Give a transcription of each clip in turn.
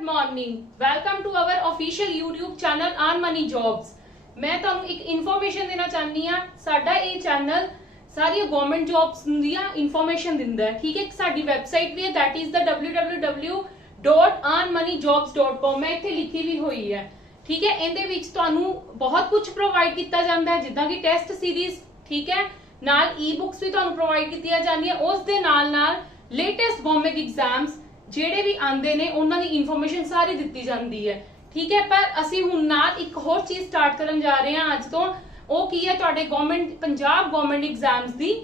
Good morning, welcome to our official YouTube channel earn money jobs. मैं तुहानू एक information देना चाहनी हाँ। साडा ये चैनल सारी गवर्नमेंट जॉब्स दियां इन्फॉर्मेशन दिंदा है। ठीक है, साडी वेबसाइट भी है, दैट इज द www.earnmoneyjobs.com। मैं इत्थे लिखी भी हुई है। ठीक है, इहदे विच तुहानू बहुत कुछ प्रोवाइड किया जाता है, जिद्दां कि टेस्ट सीरीज, ठीक है, नाल ई बुक्स भी तुहानू प्रोवाइड कीतियां जांदियां। उस दे नाल लेटेस्ट गवर्नमेंट एग्जाम्स ਜਿਹੜੇ ਵੀ ਆਂਦੇ ਨੇ ਉਹਨਾਂ ਦੀ ਇਨਫੋਰਮੇਸ਼ਨ ਸਾਰੀ ਦਿੱਤੀ ਜਾਂਦੀ ਹੈ। ਠੀਕ ਹੈ, ਪਰ ਅਸੀਂ ਹੁਣ ਨਾਲ ਇੱਕ ਹੋਰ ਚੀਜ਼ ਸਟਾਰਟ ਕਰਨ ਜਾ ਰਹੇ ਹਾਂ ਅੱਜ ਤੋਂ। ਉਹ ਕੀ ਹੈ, ਤੁਹਾਡੇ ਪੰਜਾਬ ਗਵਰਨਮੈਂਟ ਐਗਜ਼ਾਮਸ ਦੀ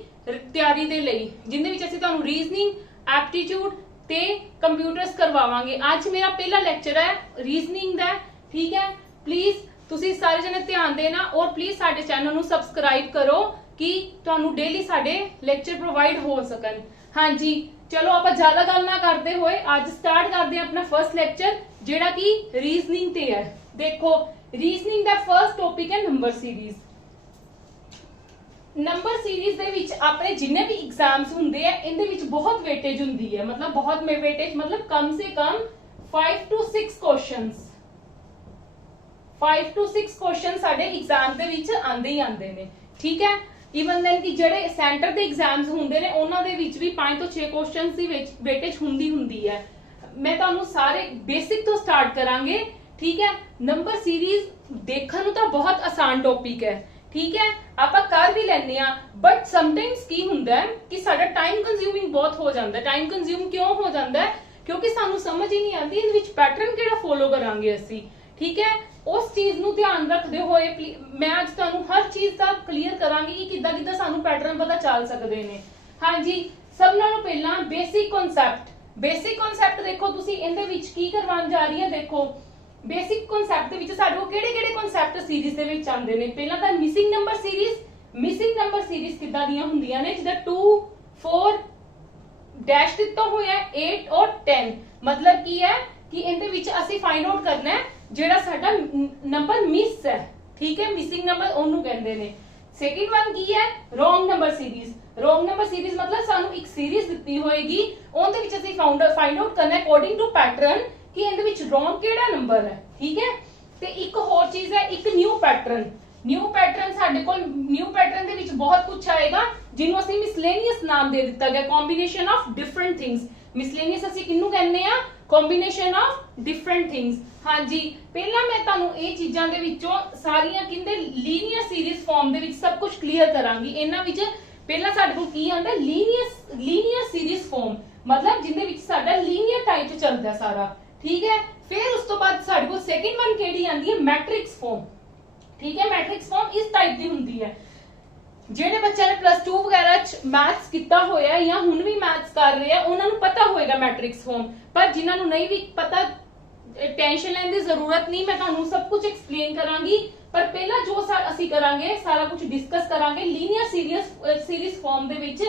ਤਿਆਰੀ ਦੇ ਲਈ, ਜਿੰਦੇ ਵਿੱਚ ਅਸੀਂ ਤੁਹਾਨੂੰ ਰੀਜ਼ਨਿੰਗ, ਐਪਟੀਟਿਊਡ ਤੇ ਕੰਪਿਊਟਰਸ ਕਰਵਾਵਾਂਗੇ। ਅੱਜ ਮੇਰਾ ਪਹਿਲਾ ਲੈਕਚਰ ਹੈ ਰੀਜ਼ਨਿੰਗ ਦਾ। ਠੀਕ ਹੈ, ਪਲੀਜ਼ ਤੁਸੀਂ ਸਾਰੇ ਜਣੇ ਧਿਆਨ ਦੇਣਾ ਔਰ ਪਲੀਜ਼ ਸਾਡੇ ਚੈਨਲ ਨੂੰ ਸਬਸਕ੍ਰਾਈਬ ਕਰੋ ਕਿ ਤੁਹਾਨੂੰ ਡੇਲੀ ਸਾਡੇ ਲੈਕਚਰ ਪ੍ਰੋਵਾਈਡ ਹੋ ਸਕਣ। ਹਾਂਜੀ, चलो आप ज्यादा गल ना करते हुए आज स्टार्ट करते हैं अपना फर्स्ट लेक्चर, जेड़ा कि रीजनिंग ते है। देखो, रीजनिंग दा फर्स्ट टॉपिक है नंबर सीरीज। नंबर सीरीज दे विच अपने जिन्ने भी एग्जाम्स हुंदे हैं इनदे विच बहुत वेटेज हुंदी है, मतलब बहुत वेटेज मतलब कम से कम 5 to 6 क्वेश्चंस 5 to 6 क्वेश्चन साडे एग्जाम दे विच आंदे ही आंदे ने। ठीक है, ਈਵਨ ਦੈਨ ਕਿ ਜਿਹੜੇ ਸੈਂਟਰ ਦੇ ਐਗਜ਼ਾਮਸ ਹੁੰਦੇ ਨੇ ਉਹਨਾਂ ਦੇ ਵਿੱਚ ਵੀ 5 ਤੋਂ 6 ਕੁਐਸਚਨਸ ਦੀ ਵੇਟੇਜ ਹੁੰਦੀ ਹੈ। ਮੈਂ ਤੁਹਾਨੂੰ ਸਾਰੇ ਬੇਸਿਕ ਤੋਂ ਸਟਾਰਟ ਕਰਾਂਗੇ। ਠੀਕ ਹੈ, ਨੰਬਰ ਸੀਰੀਜ਼ ਦੇਖਣ ਨੂੰ ਤਾਂ ਬਹੁਤ ਆਸਾਨ ਟੌਪਿਕ ਹੈ। ਠੀਕ ਹੈ, ਆਪਾਂ ਕਰ ਵੀ ਲੈਂਦੇ ਆ, ਬਟ ਸਮਟਾਈਮਸ ਕੀ ਹੁੰਦਾ ਹੈ ਕਿ ਸਾਡਾ ਟਾਈਮ ਕੰਜ਼ਿਊਮਿੰਗ ਬਹੁਤ ਹੋ ਜਾਂਦਾ ਹੈ। ਟਾਈਮ ਕੰਜ਼ਿਊਮ ਕਿਉਂ ਹੋ ਜਾਂਦਾ ਹੈ? ਕਿਉਂਕਿ ਸਾਨੂੰ ਸਮਝ ਹੀ ਨਹੀਂ ਆਉਂਦੀ ਇਹਦੇ ਵਿੱਚ ਪੈਟਰਨ ਕਿਹੜਾ ਫੋਲੋ ਕਰਾਂਗੇ ਅਸੀਂ। ਠੀਕ ਹੈ, उस चीज नूं ध्यान रखते हुए मैं अज तुहानूं हर चीज का क्लीयर करांगी कि किद्दां किद्दां सानूं पैटर्न पता चल सकदे ने। हाँ जी, सब नालों पहला बेसिक कॉन्सैप्ट देखो तुसीं इहदे विच की करवाउण जा रही है। देखो, बेसिक कॉन्सैप्ट दे विच साडे कोल किहड़े-किहड़े कॉन्सैप्ट सीरीज दे विच आंदे ने। पहला तां मिसिंग नंबर सीरीज किद्दां दियां हुंदियां ने, जिद्दां 2 4 डैश दित्ता होया 8 और 10। मतलब की है कि इहदे विच असीं फाइंड आउट करना है ਜਿਹੜਾ ਸਾਡਾ ਨੰਬਰ ਮਿਸ ਹੈ। ਠੀਕ ਹੈ, ਮਿਸਿੰਗ ਨੰਬਰ ਉਹਨੂੰ ਕਹਿੰਦੇ ਨੇ। ਸੈਕਿੰਡ ਵਨ ਕੀ ਹੈ, ਰੋਂਗ ਨੰਬਰ ਸੀਰੀਜ਼ ਮਤਲਬ ਸਾਨੂੰ ਇੱਕ ਸੀਰੀਜ਼ ਦਿੱਤੀ ਹੋਏਗੀ, ਉਹਦੇ ਵਿੱਚ ਅਸੀਂ ਫਾਈਂਡ ਆਊਟ ਕਰਨਾ ਅਕੋਰਡਿੰਗ ਟੂ ਪੈਟਰਨ ਕਿ ਇਹਦੇ ਵਿੱਚ ਰੋਂਗ ਕਿਹੜਾ ਨੰਬਰ ਹੈ। ਠੀਕ ਹੈ, ਤੇ ਇੱਕ ਹੋਰ ਚੀਜ਼ ਹੈ ਇੱਕ ਨਿਊ ਪੈਟਰਨ ਸਾਡੇ ਕੋਲ ਨਿਊ ਪੈਟਰਨ ਦੇ ਵਿੱਚ ਬਹੁਤ ਕੁਝ ਆਏਗਾ, ਜਿਹਨੂੰ ਅਸੀਂ ਮਿਸਲੇਨੀਅਸ ਨਾਮ ਦੇ ਦਿੱਤਾ ਗਿਆ, combination of different things. Miscellaneous ਅਸੀਂ ਕਿਹਨੂੰ ਕਹਿੰਦੇ ਆ? Combination of different things. हाँ जी, पहला मैं तुहानू ये चीजां दे विचों सारियां किंदे लीनियर सीरीज फॉर्म दे विच सब कुछ क्लियर करांगी। इन्हां विच पहला साडे कोल की आंदा लीनियर सीरीज फॉर्म, मतलब जिंदे विच साडा लीनियर टाइप च चलदा सारा। ठीक है, फिर उस तो बाद साडे कोल सेकंड वन केड़ी आंदी है, मैट्रिक्स फॉर्म। ठीक है, मैट्रिक्स फॉर्म इस टाइप दी हुंदी है। ਜਿਹੜੇ ਬੱਚਿਆਂ ਨੇ +2 ਵਗੈਰਾ ਚ ਮੈਥਸ ਕੀਤਾ ਹੋਇਆ ਜਾਂ ਹੁਣ ਵੀ ਮੈਥਸ ਕਰ ਰਹੇ ਆ ਉਹਨਾਂ ਨੂੰ ਪਤਾ ਹੋਏਗਾ ਮੈਟ੍ਰਿਕਸ ਫਾਰਮ, ਪਰ ਜਿਨ੍ਹਾਂ ਨੂੰ ਨਹੀਂ ਵੀ ਪਤਾ टेंशन लेने की जरूरत नहीं, मैं तुहानू सब कुछ एक्सप्लेन करांगी। पर पहला जो असी करांगे सारा कुछ डिस्कस करांगे लीनियर सीरीज फॉर्म दे विच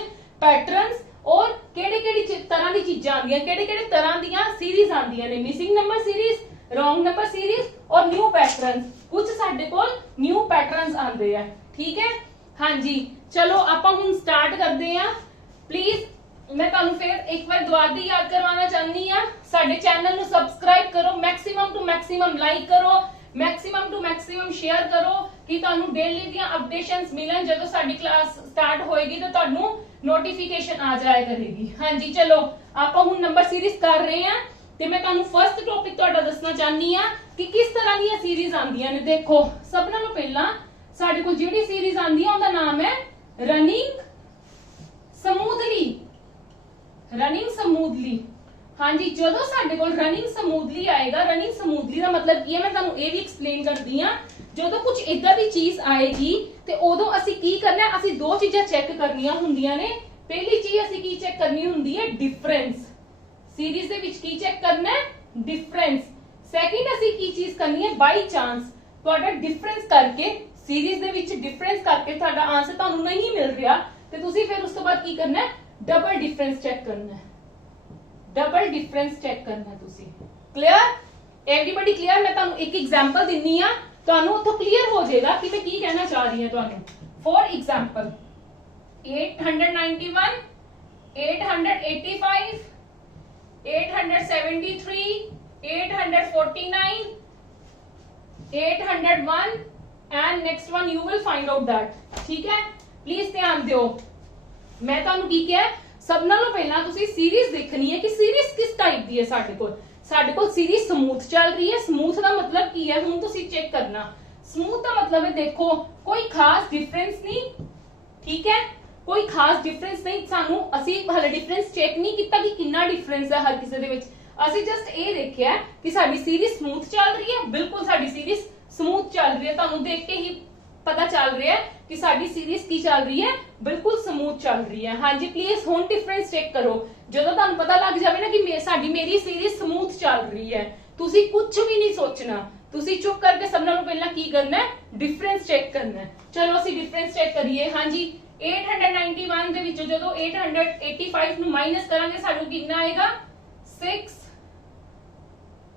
पैटर्न्स और केड़े-केड़े तरह दी चीजां आंदियां, केड़े-केड़े तरह दियां सीरीज आंदियां ने। Missing number series, wrong number series और न्यू पैटर्न्स। कुछ साडे कोल न्यू पैटर्न्स आंदे आ। ठीक है, हाँ जी, चलो आपां हुण स्टार्ट करदे आ। प्लीज मैं तुहानू फिर एक बार दोबारा याद करवाना चाहनी हां, साडे चैनल नू सबसक्राइब करो, मैक्सिमम टू मैक्सिमम लाइक करो, मैक्सिमम टू मैक्सिमम शेयर करो कि तुहानू डेली दियां अपडेशंस मिलन। जदों साडी क्लास स्टार्ट होएगी तो तुहानू नोटिफिकेशन आ जाया करेगी। हां जी, चलो आपां हुण नंबर सीरीज कर रहे हां ते मैं तुहानू फर्स्ट टॉपिक तुहाडा दसना चाहनी हां कि किस तरह दी सीरीज आंदियां ने। देखो, सब नालों पहला साडे कोल जिहड़ी सीरीज आंदी है उहदा नाम है रनिंग स्मूथली। हाँ जी, जो साडे कोल रनिंग स्मूथली आएगा, रनिंग स्मूथली का मतलब की है मैं तुहानू ये भी एक्सप्लेन करदी हां। जो कुछ इदां दी चीज आएगी ते उदों असीं की करना है, असीं दो चीजां चेक करनियां हुंदियां ने। पहली चीज असीं की चेक करनी हुंदी है, डिफरेंस। सीरीज दे विच की चेक करना है, डिफरेंस। सेकंड असीं की चीज करनी है, बाई चांस तुहाडा डिफरेंस करके सीरीज दे विच डिफरेंस करके तुहाडा आंसर तुहानू नहीं मिल रहा ते तुसीं फिर उस तो बाद की करना है, डबल डिफरेंस चेक करना है। तुसी क्लियर? Everybody clear? मैं तुहानू एक एग्जांपल दिन्नी आ, तुहानू उत्थों क्लियर हो जाएगा कि मैं की कहना चाह रही हूं तुहानू। For example 891 885 873 849, 801 and next one you will find out that. ठीक है, प्लीज ध्यान दियो। मैं ਤੁਹਾਨੂੰ ਕੀ ਕਿਹਾ, ਸਭ ਨਾਲੋਂ ਪਹਿਲਾਂ ਤੁਸੀਂ ਸੀਰੀਜ਼ ਦੇਖਣੀ ਹੈ ਕਿ ਸੀਰੀਜ਼ ਕਿਸ ਟਾਈਪ ਦੀ ਹੈ। ਸਾਡੇ ਕੋਲ ਸੀਰੀਜ਼ ਸਮੂਥ ਚੱਲ ਰਹੀ ਹੈ। ਸਮੂਥ ਦਾ ਮਤਲਬ ਕੀ ਹੈ, ਹੁਣ ਤੁਸੀਂ ਚੈੱਕ ਕਰਨਾ। ਸਮੂਥ ਦਾ ਮਤਲਬ ਹੈ ਦੇਖੋ ਕੋਈ ਖਾਸ ਡਿਫਰੈਂਸ ਨਹੀਂ, ਠੀਕ ਹੈ, ਕੋਈ ਖਾਸ ਡਿਫਰੈਂਸ ਨਹੀਂ। ਸਾਨੂੰ ਅਸੀਂ ਹਲੇ ਡਿਫਰੈਂਸ ਚੈੱਕ ਨਹੀਂ ਕੀਤਾ ਕਿ ਕਿੰਨਾ ਡਿਫਰੈਂਸ ਹੈ ਹਰ ਕਿਸੇ ਦੇ ਵਿੱਚ। ਅਸੀਂ ਜਸਟ ਇਹ ਦੇਖਿਆ ਕਿ ਸਾਡੀ ਸੀਰੀਜ਼ ਸਮੂਥ ਚੱਲ ਰਹੀ ਹੈ। ਬਿਲਕੁਲ ਸਾਡੀ ਸੀਰੀਜ਼ ਸਮੂਥ ਚੱਲ ਰਹੀ ਹੈ, ਤੁਹਾਨੂੰ ਦੇਖ ਕੇ ਹੀ ਪਤਾ ਚੱਲ ਰਿਹਾ ਹੈ ਕਿ ਸਾਡੀ ਸੀਰੀਜ਼ ਕੀ ਚੱਲ ਰਹੀ ਹੈ, ਬਿਲਕੁਲ ਸਮੂਥ ਚੱਲ ਰਹੀ ਹੈ। ਹਾਂਜੀ ਪਲੀਜ਼ ਹੁਣ ਡਿਫਰੈਂਸ ਚੈੱਕ ਕਰੋ। ਜਦੋਂ ਤੁਹਾਨੂੰ ਪਤਾ ਲੱਗ ਜਾਵੇ ਨਾ ਕਿ ਮੇਰੀ ਸੀਰੀਜ਼ ਸਮੂਥ ਚੱਲ ਰਹੀ ਹੈ, ਤੁਸੀਂ ਕੁਝ ਵੀ ਨਹੀਂ ਸੋਚਣਾ, ਤੁਸੀਂ ਚੁੱਪ ਕਰਕੇ ਸਭ ਨਾਲੋਂ ਪਹਿਲਾਂ ਕੀ ਕਰਨਾ ਹੈ, ਡਿਫਰੈਂਸ ਚੈੱਕ ਕਰਨਾ ਹੈ। ਚਲੋ ਅਸੀਂ ਡਿਫਰੈਂਸ ਚੈੱਕ ਕਰੀਏ। ਹਾਂਜੀ 891 ਦੇ ਵਿੱਚੋਂ ਜਦੋਂ 885 ਨੂੰ ਮਾਈਨਸ ਕਰਾਂਗੇ ਸਾਨੂੰ ਕਿੰਨਾ ਆਏਗਾ, 6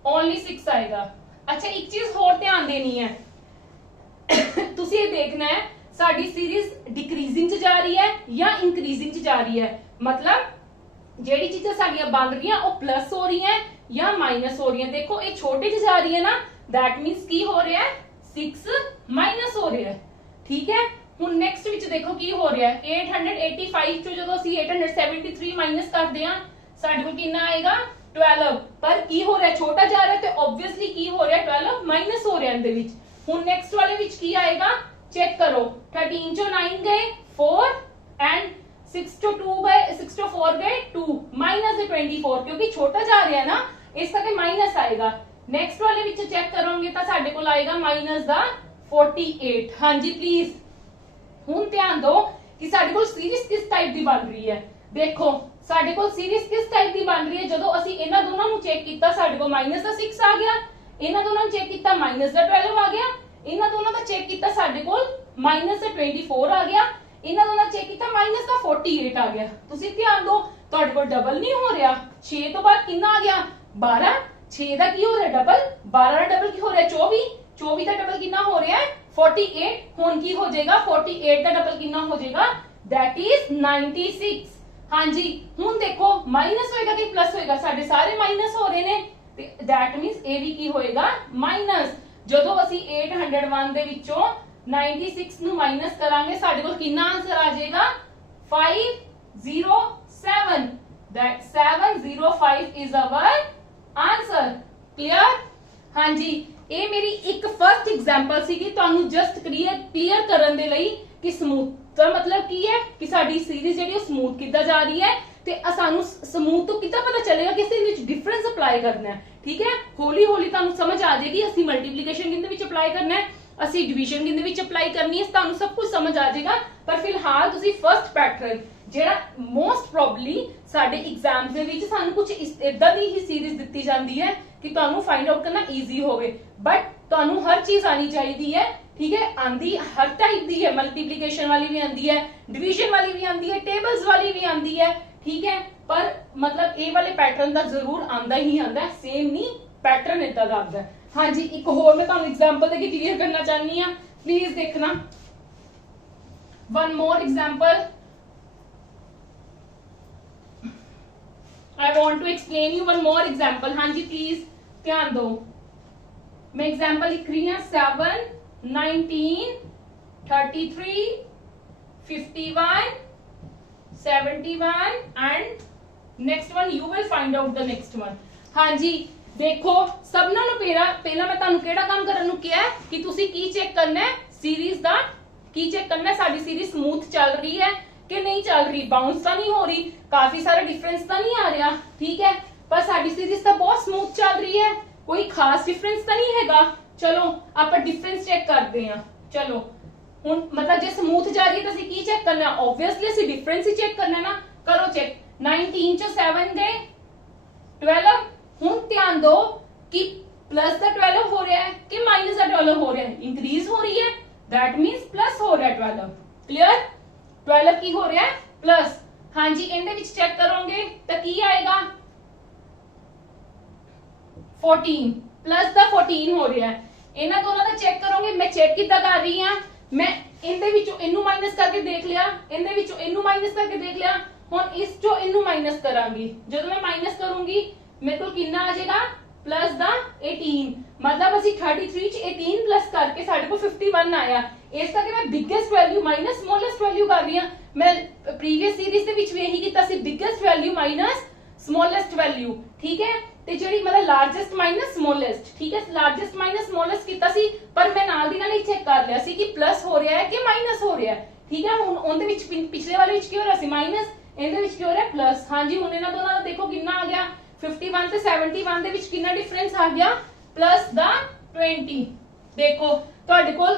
ਓਨਲੀ 6 ਆਏਗਾ। ਅੱਛਾ ਇੱਕ ਚੀਜ਼ ਹੋਰ ਧਿਆਨ ਦੇਣੀ ਹੈ, ਤੁਸੀਂ ਇਹ ਦੇਖਣਾ ਹੈ ਸਾਡੀ ਸੀਰੀਜ਼ ਡਿਕਰੀਜ਼ਿੰਗ ਚ ਜਾ ਰਹੀ ਹੈ ਜਾਂ ਇੰਕਰੀਜ਼ਿੰਗ ਚ ਜਾ ਰਹੀ ਹੈ। ਮਤਲਬ ਜਿਹੜੀ ਚੀਜ਼ਾਂ ਸਾਡੀਆਂ ਬਣ ਰਹੀਆਂ ਉਹ ਪਲੱਸ ਹੋ ਰਹੀਆਂ ਜਾਂ ਮਾਈਨਸ ਹੋ ਰਹੀਆਂ। ਦੇਖੋ ਇਹ ਛੋਟੇ ਚ ਜਾ ਰਹੀ ਹੈ ਨਾ, that means ਕੀ ਹੋ ਰਿਹਾ ਹੈ, 6 ਮਾਈਨਸ ਹੋ ਰਿਹਾ ਹੈ। ਠੀਕ ਹੈ, ਹੁਣ ਨੈਕਸਟ ਵਿੱਚ ਦੇਖੋ ਕੀ ਹੋ ਰਿਹਾ ਹੈ। 885 ਚੋਂ ਜਦੋਂ ਅਸੀਂ 873 ਮਾਈਨਸ ਕਰਦੇ ਹਾਂ ਸਾਡੇ ਕੋਲ ਕਿੰਨਾ ਆਏਗਾ, 12। ਪਰ ਕੀ ਹੋ ਰਿਹਾ, ਛੋਟਾ ਜਾ ਰਿਹਾ ਤੇ ਆਬਵੀਅਸਲੀ ਕੀ ਹੋ ਰਿਹਾ, 12 ਮਾਈਨਸ ਹੋ ਰਿਹਾ ਇਹਦੇ ਵਿੱਚ। ਹੁਣ ਨੈਕਸਟ ਵਾਲੇ ਵਿੱਚ ਕੀ ਆਏਗਾ, ਚੈੱਕ ਕਰੋ। 13 ਚੋਂ 9 ਗਏ 4 ਐਂਡ 6 ਤੋਂ 4 ਗਏ 2 ਮਾਈਨਸ 24, ਕਿਉਂਕਿ ਛੋਟਾ ਜਾ ਰਿਹਾ ਨਾ ਇਸ ਕਰਕੇ ਮਾਈਨਸ ਆਏਗਾ। ਨੈਕਸਟ ਵਾਲੇ ਵਿੱਚ ਚੈੱਕ ਕਰੋਗੇ ਤਾਂ ਸਾਡੇ ਕੋਲ ਆਏਗਾ ਮਾਈਨਸ ਦਾ 48। ਹਾਂਜੀ ਪਲੀਜ਼ ਹੁਣ ਧਿਆਨ ਦਿਓ ਕਿ ਸਾਡੇ ਕੋਲ ਸੀਰੀਜ਼ ਕਿਸ ਟਾਈਪ ਦੀ ਬਣ ਰਹੀ ਹੈ। ਦੇਖੋ ਸਾਡੇ ਕੋਲ ਸੀਰੀਜ਼ ਕਿਸ ਟਾਈਪ ਦੀ ਬਣ ਰਹੀ ਹੈ, ਜਦੋਂ ਅਸੀਂ ਇਹਨਾਂ ਦੋਨਾਂ ਨੂੰ ਚੈੱਕ ਕੀਤਾ ਸਾਡੇ ਕੋਲ ਮਾਈਨਸ ਦਾ 6 ਆ ਗਿਆ, ਇਹਨਾਂ ਦੋਨਾਂ ਨੂੰ ਚੈੱਕ ਕੀਤਾ ਮਾਈਨਸ ਦਾ 12 ਆ ਗਿਆ, ਇਹਨਾਂ ਦੋਨਾਂ ਦਾ ਚੈੱਕ ਕੀਤਾ ਸਾਡੇ ਕੋਲ ਮਾਈਨਸ ਦਾ 24 ਆ ਗਿਆ, ਇਹਨਾਂ ਦੋਨਾਂ ਦਾ ਚੈੱਕ ਕੀਤਾ ਮਾਈਨਸ ਦਾ 48 ਆ ਗਿਆ। ਤੁਸੀਂ ਧਿਆਨ ਦਿਓ ਤੁਹਾਡੇ ਕੋਲ ਡਬਲ ਨਹੀਂ ਹੋ ਰਿਹਾ। 6 ਤੋਂ ਬਾਅਦ ਕਿੰਨਾ ਆ ਗਿਆ, 12। 6 ਦਾ ਕੀ ਹੋ ਰਿਹਾ, ਡਬਲ। 12 ਦਾ ਡਬਲ ਕੀ ਹੋ ਰਿਹਾ, 24। 24 ਦਾ ਡਬਲ ਕਿੰਨਾ ਹੋ ਰਿਹਾ, 48। ਹੁਣ ਕੀ ਹੋ ਜਾਏਗਾ, 48 ਦਾ ਡਬਲ ਕਿੰਨਾ ਹੋ ਜਾਏਗਾ, that is 96। ਹਾਂਜੀ ਹੁਣ ਦੇਖੋ ਮਾਈਨਸ ਹੋਏਗਾ ਕਿ ਪਲੱਸ ਹੋਏਗਾ, ਸਾਡੇ ਸਾਰੇ ਮਾਈਨਸ ਹੋ ਰਹੇ ਨੇ ਤੇ that means ਇਹ ਵੀ ਕੀ ਹੋਏਗਾ, ਮਾਈਨਸ। ਜਦੋਂ ਅਸੀਂ 801 ਦੇ ਵਿੱਚੋਂ 96 ਨੂੰ ਮਾਈਨਸ ਕਰਾਂਗੇ ਸਾਡੇ ਕੋਲ ਕਿੰਨਾ ਆਂਸਰ ਆ ਜਾਏਗਾ, 507। that 705 is our answer। clear? ਹਾਂਜੀ ਇਹ ਮੇਰੀ ਇੱਕ ਫਰਸਟ ਐਗਜ਼ਾਮਪਲ ਸੀਗੀ ਤੁਹਾਨੂੰ ਜਸਟ ਕਲੀਅਰ ਕਰਨ ਦੇ ਲਈ ਕਿ ਸਮੂਥ ਦਾ ਮਤਲਬ ਕੀ ਹੈ, ਕਿ ਸਾਡੀ ਸੀਰੀਜ਼ ਜਿਹੜੀ ਉਹ ਸਮੂਥ ਕਿੱਦਾਂ ਜਾ ਰਹੀ ਹੈ ਤੇ ਸਾਨੂੰ ਸਮੂਥ ਤੋਂ ਕਿੱਦਾਂ ਪਤਾ ਚੱਲੇਗਾ ਕਿ ਇਸ ਵਿੱਚ ਡਿਫਰੈਂਸ ਅਪਲਾਈ ਕਰਨਾ ਹੈ। ਠੀਕ ਹੈ, ਹੌਲੀ ਹੌਲੀ ਤੁਹਾਨੂੰ ਸਮਝ ਆ ਜਾਏਗੀ ਅਸੀਂ ਮਲਟੀਪਲੀਕੇਸ਼ਨ ਕਿੰਦੇ ਵਿੱਚ ਅਪਲਾਈ ਕਰਨਾ ਹੈ, ਅਸੀਂ ਡਿਵੀਜ਼ਨ ਕਿੰਦੇ ਵਿੱਚ ਅਪਲਾਈ ਕਰਨੀ ਹੈ, ਤੁਹਾਨੂੰ ਸਭ ਕੁਝ ਸਮਝ ਆ ਜਾਏਗਾ। ਪਰ ਫਿਲਹਾਲ ਤੁਸੀਂ ਫਰਸਟ ਪੈਟਰਨ ਜਿਹੜਾ ਮੋਸਟ ਪ੍ਰੋਬਬਲੀ ਸਾਡੇ ਐਗਜ਼ਾਮਸ ਦੇ ਵਿੱਚ ਸਾਨੂੰ ਕੁਝ ਇਦਾਂ ਦੀ ਹੀ ਸੀਰੀਜ਼ ਦਿੱਤੀ ਜਾਂਦੀ ਹੈ ਕਿ ਤੁਹਾਨੂੰ ਫਾਈਂਡ ਆਊਟ ਕਰਨਾ ਈਜ਼ੀ ਹੋਵੇ, ਬਟ ਤੁਹਾਨੂੰ ਹਰ ਚੀਜ਼ ਆਣੀ ਚਾਹੀਦੀ ਹੈ। ठीक है, आंदी हर टाइप दी है, मल्टीप्लिकेशन वाली भी आंदी है, डिवीजन वाली भी आंदी है, टेबल्स वाली भी आंदी है। ठीक है, पर मतलब ए वाले पैटर्न दा जरूर आंदा ही आंदा है, सेम नहीं पैटर्न इदा दा आंदा है। हाँ जी एक होर मैं तुहानू एग्जांपल देके क्लियर करना चाहनी हां, प्लीज देखना। One more example I want to explain you one more example. हाँ जी प्लीज ध्यान दो, मैं एग्जांपल लिख रही हूं 7 19 33 51 71 and next one you will find out the next one। हाँ जी देखो सब नालों पहला मैं तुहानू केड़ा काम करन नू किहा कि तुसी की चेक करना है, सीरीज दा की चेक करना है, साडी सीरीज स्मूथ चल रही है कि नहीं चल रही, बाउंस तो नहीं हो रही, काफी सारा डिफरेंस तो नहीं आ रहा। ठीक है, पर साडी सीरीज तो बहुत स्मूथ चल रही है, कोई खास डिफरेंस तो नहीं हैगा। चलो आप डिफरेंस चेक करते हैं। चलो हुन मतलब जे स्मूथ जा रही है तो असीं की चेक करना है, ऑब्वियसली असीं डिफरेंस ही चेक करना है ना। करो चेक, 19 चो 7 गए 12। हुन ध्यान दो कि प्लस दा 12 हो रहा है कि माइनस दा 12 हो रहा है, इंक्रीज हो रही है, दैट मींस प्लस हो रहा है 12। क्लियर, 12 की हो रहा है प्लस। हाँ जी इहदे विच चेक करोगे तो की आएगा 14, प्लस दा 14 हो रहा है। इन्हां दोनों का चेक करोगे, मैं चेक कितना कर रही हां, मैं इहदे विचों इनू माइनस करके देख लिया, इहदे विचों इनू माइनस करके देख लिया, हुण इस चों इनू माइनस करांगी, जदों मैं माइनस करूंगी मेरे को कितना आ जाएगा प्लस द 18 मतलब ਅਸੀਂ 33 ਚ 18 ਪਲੱਸ ਕਰਕੇ ਸਾਡੇ ਕੋਲ 51 ਆਇਆ। ਇਸ ਕਰਕੇ ਮੈਂ biggest value minus smallest value ਕਰ ਰਹੀ ਹਾਂ। ਮੈਂ ਪ੍ਰੀਵੀਅਸ ਸੀਰੀਜ਼ ਦੇ ਵਿੱਚ ਵੀ ਇਹੀ ਕੀਤਾ ਸੀ, biggest value minus smallest value, ਠੀਕ ਹੈ। ਤੇ ਜਿਹੜੀ ਮਤਲਬ ਲਾਰਜੈਸਟ ਮਾਈਨਸ ਸਮੋਲੈਸਟ, ਠੀਕ ਹੈ, ਲਾਰਜੈਸਟ ਮਾਈਨਸ ਸਮੋਲੈਸਟ ਕੀਤਾ ਸੀ, ਪਰ ਮੈਂ ਨਾਲ ਦੀ ਨਾਲ ਹੀ ਚੈੱਕ ਕਰ ਲਿਆ ਸੀ ਕਿ ਪਲੱਸ ਹੋ ਰਿਹਾ ਹੈ ਕਿ ਮਾਈਨਸ ਹੋ ਰਿਹਾ ਹੈ, ਠੀਕ ਹੈ। ਹੁਣ ਉਹਦੇ ਵਿੱਚ ਪਿਛਲੇ ਵਾਲੇ ਵਿੱਚ ਕੀ ਹੋ ਰਿਹਾ ਸੀ, ਮਾਈਨਸ, ਇਹਦੇ ਵਿੱਚ ਕੀ ਹੋ ਰਿਹਾ ਪਲੱਸ। ਹਾਂਜੀ ਹੁਣ ਇਹਨਾਂ ਦੋਨਾਂ ਦਾ ਦੇਖੋ ਕਿੰਨਾ ਆ ਗਿਆ, 51 ਤੇ 71 ਦੇ ਵਿੱਚ ਕਿੰਨਾ ਡਿਫਰੈਂਸ ਆ ਗਿਆ, प्लस द 20। देखो ਤੁਹਾਡੇ ਕੋਲ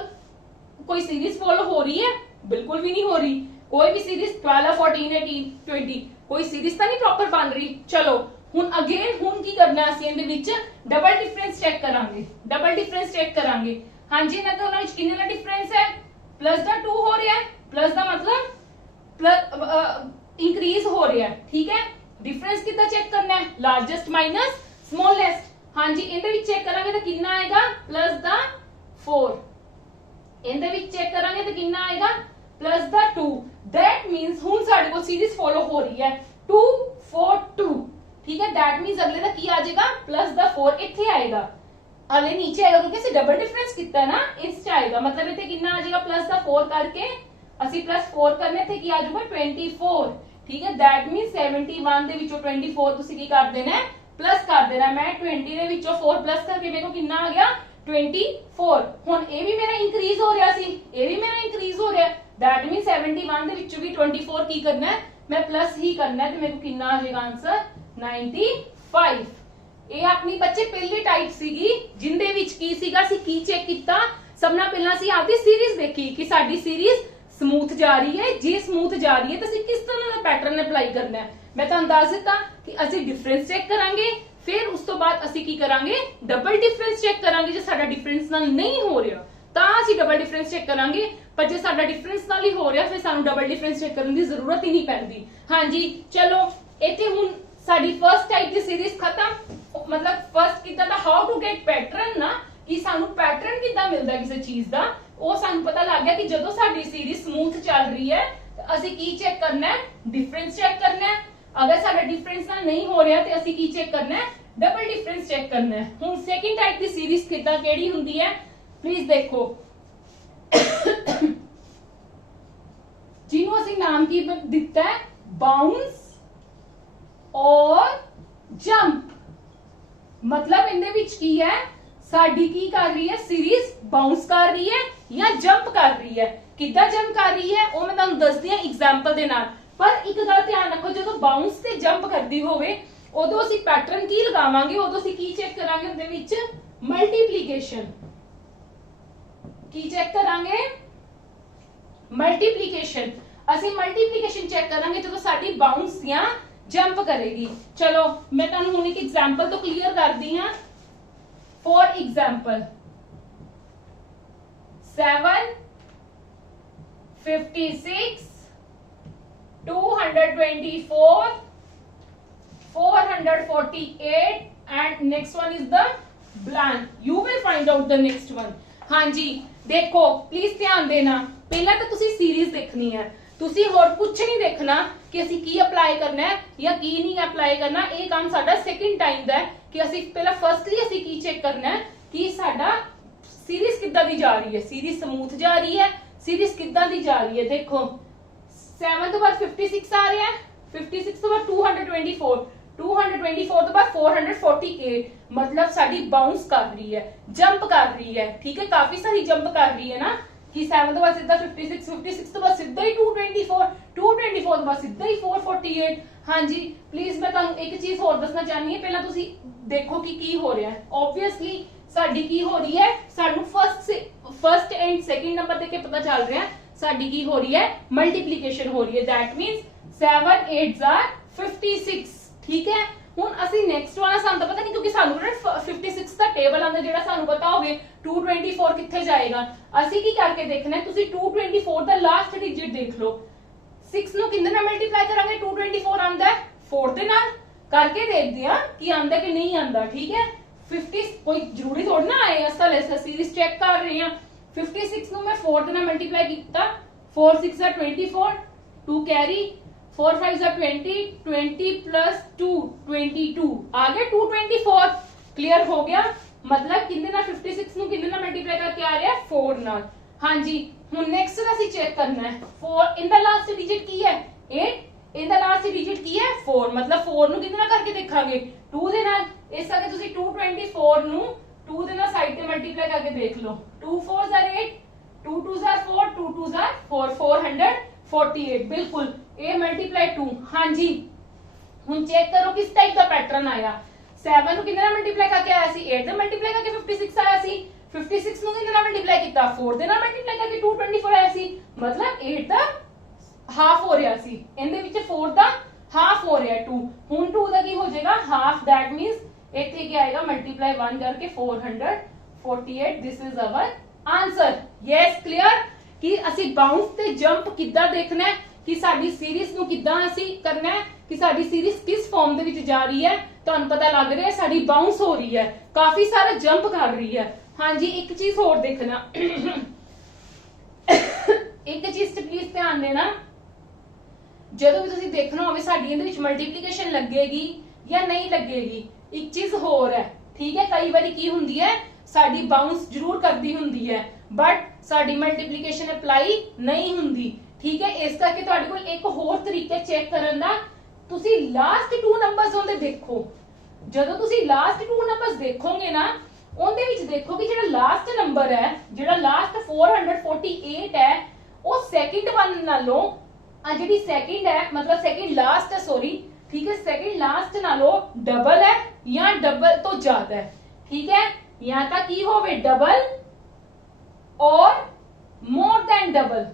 कोई सीरीज फॉलो हो रही है, बिल्कुल भी नहीं हो रही। कोई भी सीरीज 12 14 18 20 कोई सीरीज ਤਾਂ ਨਹੀਂ ਪ੍ਰੋਪਰ ਬਣ ਰਹੀ। ਚਲੋ ਹੁਣ ਅਗੇਨ ਹੁਣ ਕੀ ਕਰਨਾ, ਅਸੀਂ ਇਹਦੇ ਵਿੱਚ ਡਬਲ ਡਿਫਰੈਂਸ ਚੈੱਕ ਕਰਾਂਗੇ। ਡਬਲ ਡਿਫਰੈਂਸ ਚੈੱਕ ਕਰਾਂਗੇ। ਹਾਂਜੀ ਇਹਨਾਂ ਦੋਨਾਂ ਵਿੱਚ ਕਿੰਨੇ ਦਾ ਡਿਫਰੈਂਸ ਹੈ, प्लस ਦਾ 2 ਹੋ ਰਿਹਾ ਹੈ। प्लस ਦਾ मतलब इंक्रीज हो रहा है, ठीक है। डिफरेंस कितना चेक करना है, लार्जेस्ट माइनस स्मॉलेस्ट। हाँ जी ਇਹਦੇ ਵਿੱਚ ਚੈੱਕ ਕਰਾਂਗੇ ਤਾਂ ਕਿੰਨਾ ਆਏਗਾ, प्लस ਦਾ 4। ਇਹਦੇ ਵਿੱਚ ਚੈੱਕ ਕਰਾਂਗੇ ਤਾਂ ਕਿੰਨਾ ਆਏਗਾ, प्लस ਦਾ 2। दैट मींस ਹੁਣ ਸਾਡੇ ਕੋਲ ਸੀਰੀਜ਼ ਫੋਲੋ ਹੋ ਰਹੀ ਹੈ 2 4 2, ठीक है। दैट मींस अगले ਦਾ ਕੀ ਆ ਜਾਏਗਾ, प्लस ਦਾ 4 ਇੱਥੇ ਆਏਗਾ, ਅਲੇ नीचे आएगा क्योंकि ਅਸੀਂ ਡਬਲ ਡਿਫਰੈਂਸ ਕੀਤਾ ਨਾ, ਇਸ ਚ ਆਏਗਾ। मतलब ਇੱਥੇ ਕਿੰਨਾ ਆ ਜਾਏਗਾ, प्लस ਦਾ 4 ਕਰਕੇ ਅਸੀਂ +4 ਕਰਨੇ ਤੇ ਕੀ ਆ ਜਾਊਗਾ 24, ठीक है। दैट मींस 71 ਦੇ ਵਿੱਚੋਂ 24 ਤੁਸੀਂ ਕੀ ਕਰ ਦੇਣਾ ਹੈ, प्लस कर देना। मैं 20 ਦੇ ਵਿੱਚੋਂ 4 प्लस करके मेरे को कितना आ गया 24। ਹੁਣ ਇਹ ਵੀ ਮੇਰਾ ਇੰਕਰੀਜ਼ ਹੋ ਰਿਹਾ ਸੀ, ਇਹ ਵੀ ਮੇਰਾ ਇੰਕਰੀਜ਼ ਹੋ ਰਿਹਾ। दैट मींस 71 ਦੇ ਵਿੱਚੋਂ ਵੀ 24 ਕੀ ਕਰਨਾ ਹੈ, मैं प्लस ही करना है ਤੇ ਮੇਰੇ को ਕਿੰਨਾ ਆ ਜਾਏਗਾ ਆਨਸਰ 95। ਇਹ ਆਪਣੀ ਬੱਚੇ ਪਹਿਲੀ ਟਾਈਪ ਸੀਗੀ ਜਿੰਦੇ ਵਿੱਚ ਕੀ ਸੀਗਾ, ਸੀ ਕੀ ਚੈੱਕ ਕੀਤਾ, ਸਭ ਨਾਲ ਪਹਿਲਾਂ ਸੀ ਆਪਦੀ ਸੀਰੀਜ਼ ਦੇਖੀ ਕਿ ਸਾਡੀ ਸੀਰੀਜ਼ ਸਮੂਥ ਜਾ ਰਹੀ ਹੈ। ਜੇ ਸਮੂਥ ਜਾ ਰਹੀ ਹੈ ਤਾਂ ਅਸੀਂ ਕਿਸ ਤਰ੍ਹਾਂ ਦਾ ਪੈਟਰਨ ਅਪਲਾਈ ਕਰਨਾ ਹੈ। ਮੈਂ ਤੁਹਾਨੂੰ ਦੱਸ ਦਿੱਤਾ ਕਿ ਅਸੀਂ ਡਿਫਰੈਂਸ ਚੈੱਕ ਕਰਾਂਗੇ, ਫਿਰ ਉਸ ਤੋਂ ਬਾਅਦ ਅਸੀਂ ਕੀ ਕਰਾਂਗੇ, ਡਬਲ ਡਿਫਰੈਂਸ ਚੈੱਕ ਕਰਾਂਗੇ। ਜੇ ਸਾਡਾ ਡਿਫਰੈਂਸ ਨਾਲ ਨਹੀਂ ਹੋ ਰਿਹਾ ਤਾਂ ਅਸੀਂ ਡਬਲ ਡਿਫਰੈਂਸ ਚੈੱਕ ਕਰਾਂਗੇ, ਪਰ ਜੇ ਸਾਡਾ ਡਿਫਰੈਂਸ ਨਾਲ ਹੀ ਹੋ ਰਿਹਾ ਫਿਰ ਸਾਨੂੰ ਡਬਲ ਡਿਫਰੈਂਸ ਚੈੱਕ ਕਰਨ ਦੀ ਜ਼ਰੂਰਤ ਹੀ ਨਹੀਂ ਪੈਂਦੀ। ਹਾਂਜੀ ਚਲੋ ਇੱਥੇ ਹੁਣ ਸਾਡੀ ਫਰਸਟ ਟਾਈਪ ਦੀ ਸੀਰੀਜ਼ ਖਤਮ। मतलब फर्स्ट कितना था हाउ टू गेट पैटर्न ना, कि सानू पैटर्न कितना मिलता किसी चीज दा, वो सानू पता लग गया कि जदों साडी सीरीज स्मूथ चल रही है तो ਅਸੀਂ ਕੀ ਚੈੱਕ ਕਰਨਾ ਹੈ, डिफरेंस चेक करना है। अगर साडा डिफरेंस ਨਾਲ नहीं हो रहा ਤੇ ਅਸੀਂ ਕੀ ਚੈੱਕ ਕਰਨਾ ਹੈ, डबल डिफरेंस चेक करना है। ਹੁਣ ਸੈਕਿੰਡ ਟਾਈਪ ਦੀ ਸੀਰੀਜ਼ ਕਿਦਾਂ ਕਿਹੜੀ ਹੁੰਦੀ ਹੈ, ਪਲੀਜ਼ ਦੇਖੋ। ਜਿਹਨੂੰ ਅਸੀਂ ਨਾਮ ਕੀ ਦਿੱਤਾ ਹੈ, ਬਾਉਂਸ और जंप। मतलब इनदे विच की है, साडी की कर रही है सीरीज, बाउंस कर रही है या जंप कर रही है। कितना जंप कर रही है वो मैं तुहानू दसदी हां एग्जांपल दे नाल। पर एक गल ध्यान रखो, जदों बाउंस ते जंप करदी होवे उदों असीं पैटर्न की लगावांगे, उदों असीं की चेक करांगे, उहदे विच मल्टीप्लिकेशन की चेक करांगे, मल्टीप्लिकेशन। असीं मल्टीप्लिकेशन चेक करांगे जदों साडी बाउंस या जंप करेगी। चलो मैं तुहानू हुण एक एग्जांपल तो क्लियर कर दी हां। For example 7 56 224 448 and next one is the blank. You will find out the next one. हाँ जी देखो प्लीज ध्यान देना, पहला तो तुसी सीरीज देखनी है, ਤੁਸੀਂ ਹੋਰ ਕੁਝ ਨਹੀਂ ਦੇਖਣਾ ਕਿ ਅਸੀਂ ਕੀ ਅਪਲਾਈ ਕਰਨਾ ਹੈ ਜਾਂ ਕੀ ਨਹੀਂ ਅਪਲਾਈ ਕਰਨਾ। ਇਹ ਕੰਮ ਸਾਡਾ ਸੈਕਿੰਡ ਟਾਈਮ ਦਾ ਹੈ ਕਿ ਅਸੀਂ ਪਹਿਲਾਂ ਫਰਸਟਲੀ ਅਸੀਂ ਕੀ ਚੈੱਕ ਕਰਨਾ ਹੈ ਕਿ ਸਾਡਾ ਸੀਰੀਜ਼ ਕਿੱਦਾਂ ਦੀ ਜਾ ਰਹੀ ਹੈ, ਸੀਰੀਜ਼ ਸਮੂਥ ਜਾ ਰਹੀ ਹੈ, ਸੀਰੀਜ਼ ਕਿੱਦਾਂ ਦੀ ਜਾ ਰਹੀ ਹੈ। ਦੇਖੋ 7 ਤੋਂ ਬਾਅਦ 56 ਆ ਰਿਹਾ ਹੈ, 56 ਤੋਂ ਬਾਅਦ 224 224 ਤੋਂ ਬਾਅਦ 448, मतलब साडी बाउंस कर रही है, जंप कर रही है, ठीक है। काफी सारी जंप कर रही है ना कि 7 ਤੋਂ ਬਾਅਦ ਸਿੱਧਾ 56 56 ਤੋਂ ਬਾਅਦ ਸਿੱਧਾ ਹੀ 224 224 ਤੋਂ ਬਾਅਦ ਸਿੱਧਾ ਹੀ 448। ਹਾਂਜੀ ਪਲੀਜ਼ ਮੈਂ ਤੁਹਾਨੂੰ ਇੱਕ ਚੀਜ਼ ਹੋਰ ਦੱਸਣਾ ਚਾਹਨੀ ਹਾਂ, ਪਹਿਲਾਂ ਤੁਸੀਂ ਦੇਖੋ ਕਿ ਕੀ ਹੋ ਰਿਹਾ ਹੈ। ਆਬਵੀਅਸਲੀ ਸਾਡੀ ਕੀ ਹੋ ਰਹੀ ਹੈ, ਸਾਨੂੰ ਫਰਸਟ ਐਂਡ ਸੈਕਿੰਡ ਨੰਬਰ ਦੇ ਕੇ ਪਤਾ ਚੱਲ ਰਿਹਾ ਸਾਡੀ ਕੀ ਹੋ ਰਹੀ ਹੈ, ਮਲਟੀਪਲੀਕੇਸ਼ਨ ਹੋ ਰਹੀ ਹੈ। दैट मींस 7 8s are 56, ठीक है। ਹੁਣ ਅਸੀਂ ਨੈਕਸਟ ਵਾਲਾ ਸਾਨੂੰ ਤਾਂ ਪਤਾ ਨਹੀਂ ਕਿਉਂਕਿ ਸਾਨੂੰ 56 ਦਾ ਟੇਬਲ ਆਂਦਾ ਜਿਹੜਾ ਸਾਨੂੰ ਪਤਾ ਹੋਵੇ 224 ਕਿੱਥੇ ਜਾਏਗਾ। ਅਸੀਂ ਕੀ ਕਰਕੇ ਦੇਖਣਾ ਹੈ, ਤੁਸੀਂ 224 ਦਾ ਲਾਸਟ ਡਿਜਿਟ ਦੇਖ ਲਓ। 6 ਨੂੰ ਕਿੰਨੇ ਨਾਲ ਮਲਟੀਪਲਾਈ ਕਰਾਂਗੇ, 224 ਆਂਦਾ ਹੈ 4 ਦੇ ਨਾਲ, ਕਰਕੇ ਦੇਖਦੇ ਆ ਕਿ ਆਂਦਾ ਕਿ ਨਹੀਂ ਆਂਦਾ, ਠੀਕ ਹੈ। 50 ਕੋਈ ਜ਼ਰੂਰੀ ਥੋੜਾ ਨਾ ਆਏ, ਅਸਲ ਐਸਾ ਸੀਰੀਜ਼ ਚੈੱਕ ਕਰ ਰਹੇ ਹਾਂ। 56 ਨੂੰ ਮੈਂ 4 ਦੇ ਨਾਲ ਮਲਟੀਪਲਾਈ ਕੀਤਾ, 4 6 are 24, 2 कैरी, 4 5 are 20, 20 plus 2 22 आ गया 224। क्लियर हो गया। मतलब किंदे नाल 56 ਨੂੰ ਕਿੰਨੇ ਨਾਲ ਮਲਟੀਪਲਾਈ ਕਰਕੇ ਆ ਰਿਹਾ 4 ਨਾਲ। ਹਾਂਜੀ ਹੁਣ ਨੈਕਸਟ ਅਸੀਂ ਚੈੱਕ ਕਰਨਾ ਹੈ 4 ਇਨ ਦਾ ਲਾਸਟ ਡਿਜਿਟ ਕੀ ਹੈ 8, ਇਨ ਦਾ ਲਾਸਟ ਡਿਜਿਟ ਕੀ ਹੈ 4, मतलब 4 ਨੂੰ ਕਿੰਨੇ ਨਾਲ ਕਰਕੇ ਦੇਖਾਂਗੇ 2 ਦੇ ਨਾਲ। ਇਸ ਕਰਕੇ ਤੁਸੀਂ 224 ਨੂੰ 2 ਦੇ ਨਾਲ ਸਾਈਡ ਤੇ ਮਲਟੀਪਲਾਈ ਕਰਕੇ ਦੇਖ ਲਓ। 2 4s are 8, 2 2s are 4, 2 2s are 4, 448 ਬਿਲकुल ਇਹ ਮਲਟੀਪਲਾਈ 2। ਹਾਂਜੀ ਹੁਣ ਚੈੱਕ ਕਰੋ ਕਿਸ ਟਾਈਪ ਦਾ ਪੈਟਰਨ ਆਇਆ। 7 ਨੂੰ ਕਿੰਨੇ ਨਾਲ ਮਲਟੀਪਲਾਈ ਕਰਕੇ ਆਇਆ ਸੀ 8 ਦੇ ਮਲਟੀਪਲਾਈ ਕਰਕੇ 56 ਆਇਆ ਸੀ। 56 ਨੂੰ ਕਿੰਨੇ ਨਾਲ ਮਲਟੀਪਲਾਈ ਕੀਤਾ 4 ਦੇ ਨਾਲ ਮਲਟੀਪਲਾਈ ਕਰਕੇ 224 ਆਇਆ ਸੀ। मतलब 8 ਦਾ ਹਾਫ ਹੋ ਰਿਹਾ ਸੀ, ਇਹਦੇ ਵਿੱਚ 4 ਦਾ ਹਾਫ ਹੋ ਰਿਹਾ 2। ਹੁਣ 2 ਦਾ ਕੀ ਹੋ ਜਾਏਗਾ ਹਾਫ, दैट मींस ਇੱਥੇ ਕੀ ਆਏਗਾ ਮਲਟੀਪਲਾਈ 1 ਕਰਕੇ 448। This is our answer. Yes clear ਕਿ ਅਸੀਂ ਬਾਉਂਸ ਤੇ ਜੰਪ ਕਿੱਦਾਂ ਦੇਖਣਾ ਹੈ, ਕਿ ਸਾਡੀ ਸੀਰੀਜ਼ ਨੂੰ ਕਿੱਦਾਂ ਅਸੀਂ ਕਰਨਾ ਹੈ, ਕਿ ਸਾਡੀ ਸੀਰੀਜ਼ ਕਿਸ ਫਾਰਮ ਦੇ ਵਿੱਚ ਜਾ ਰਹੀ ਹੈ। ਤੁਹਾਨੂੰ ਪਤਾ ਲੱਗ ਰਿਹਾ ਹੈ ਸਾਡੀ ਬਾਉਂਸ ਹੋ ਰਹੀ ਹੈ, ਕਾਫੀ ਸਾਰਾ ਜੰਪ ਕਰ ਰਹੀ ਹੈ। ਹਾਂਜੀ ਇੱਕ ਚੀਜ਼ ਹੋਰ ਦੇਖਣਾ ਇੱਕ ਚੀਜ਼ ਤੇ ਪਲੀਜ਼ ਧਿਆਨ ਦੇਣਾ, ਜਦੋਂ ਵੀ ਤੁਸੀਂ ਦੇਖਣਾ ਹੋਵੇ ਸਾਡੀ ਇਹਦੇ ਵਿੱਚ ਮਲਟੀਪਲੀਕੇਸ਼ਨ ਲੱਗੇਗੀ ਜਾਂ ਨਹੀਂ ਲੱਗੇਗੀ। ਇੱਕ ਚੀਜ਼ ਹੋਰ ਹੈ, ਠੀਕ ਹੈ, ਕਈ ਵਾਰੀ ਕੀ ਹੁੰਦੀ ਹੈ ਸਾਡੀ ਬਾਉਂਸ ਜ਼ਰੂਰ ਕਰਦੀ ਹੁੰਦੀ ਹੈ ਬਟ ਸਾਡੀ ਮਲਟੀਪਲੀਕੇਸ਼ਨ ਅਪਲਾਈ ਨਹੀਂ ਹੁੰਦੀ। ਠੀਕ ਹੈ, ਇਸ ਕਰਕੇ ਤੁਹਾਡੇ ਕੋਲ ਇੱਕ ਹੋਰ ਤਰੀਕਾ ਚੈੱਕ ਕਰਨ ਦਾ, ਤੁਸੀਂ ਲਾਸਟ 2 ਨੰਬਰਸ ਉਹਦੇ ਦੇਖੋ। ਜਦੋਂ ਤੁਸੀਂ ਲਾਸਟ 2 ਨੰਬਰਸ ਦੇਖੋਗੇ ਨਾ ਉਹਦੇ ਵਿੱਚ ਦੇਖੋ ਕਿ ਜਿਹੜਾ ਲਾਸਟ ਨੰਬਰ ਹੈ, ਜਿਹੜਾ ਲਾਸਟ 448 ਹੈ, ਉਹ ਸੈਕਿੰਡ ਵਨ ਨਾਲੋਂ ਜਿਹੜੀ ਸੈਕਿੰਡ ਹੈ मतलब ਸੈਕਿੰਡ ਲਾਸਟ ਹੈ ਸੌਰੀ, ठीक है, सेकंड लास्ट नालों डबल है या डबल तो ज्यादा है। ठीक है, यहां तक की होवे डबल और more than double.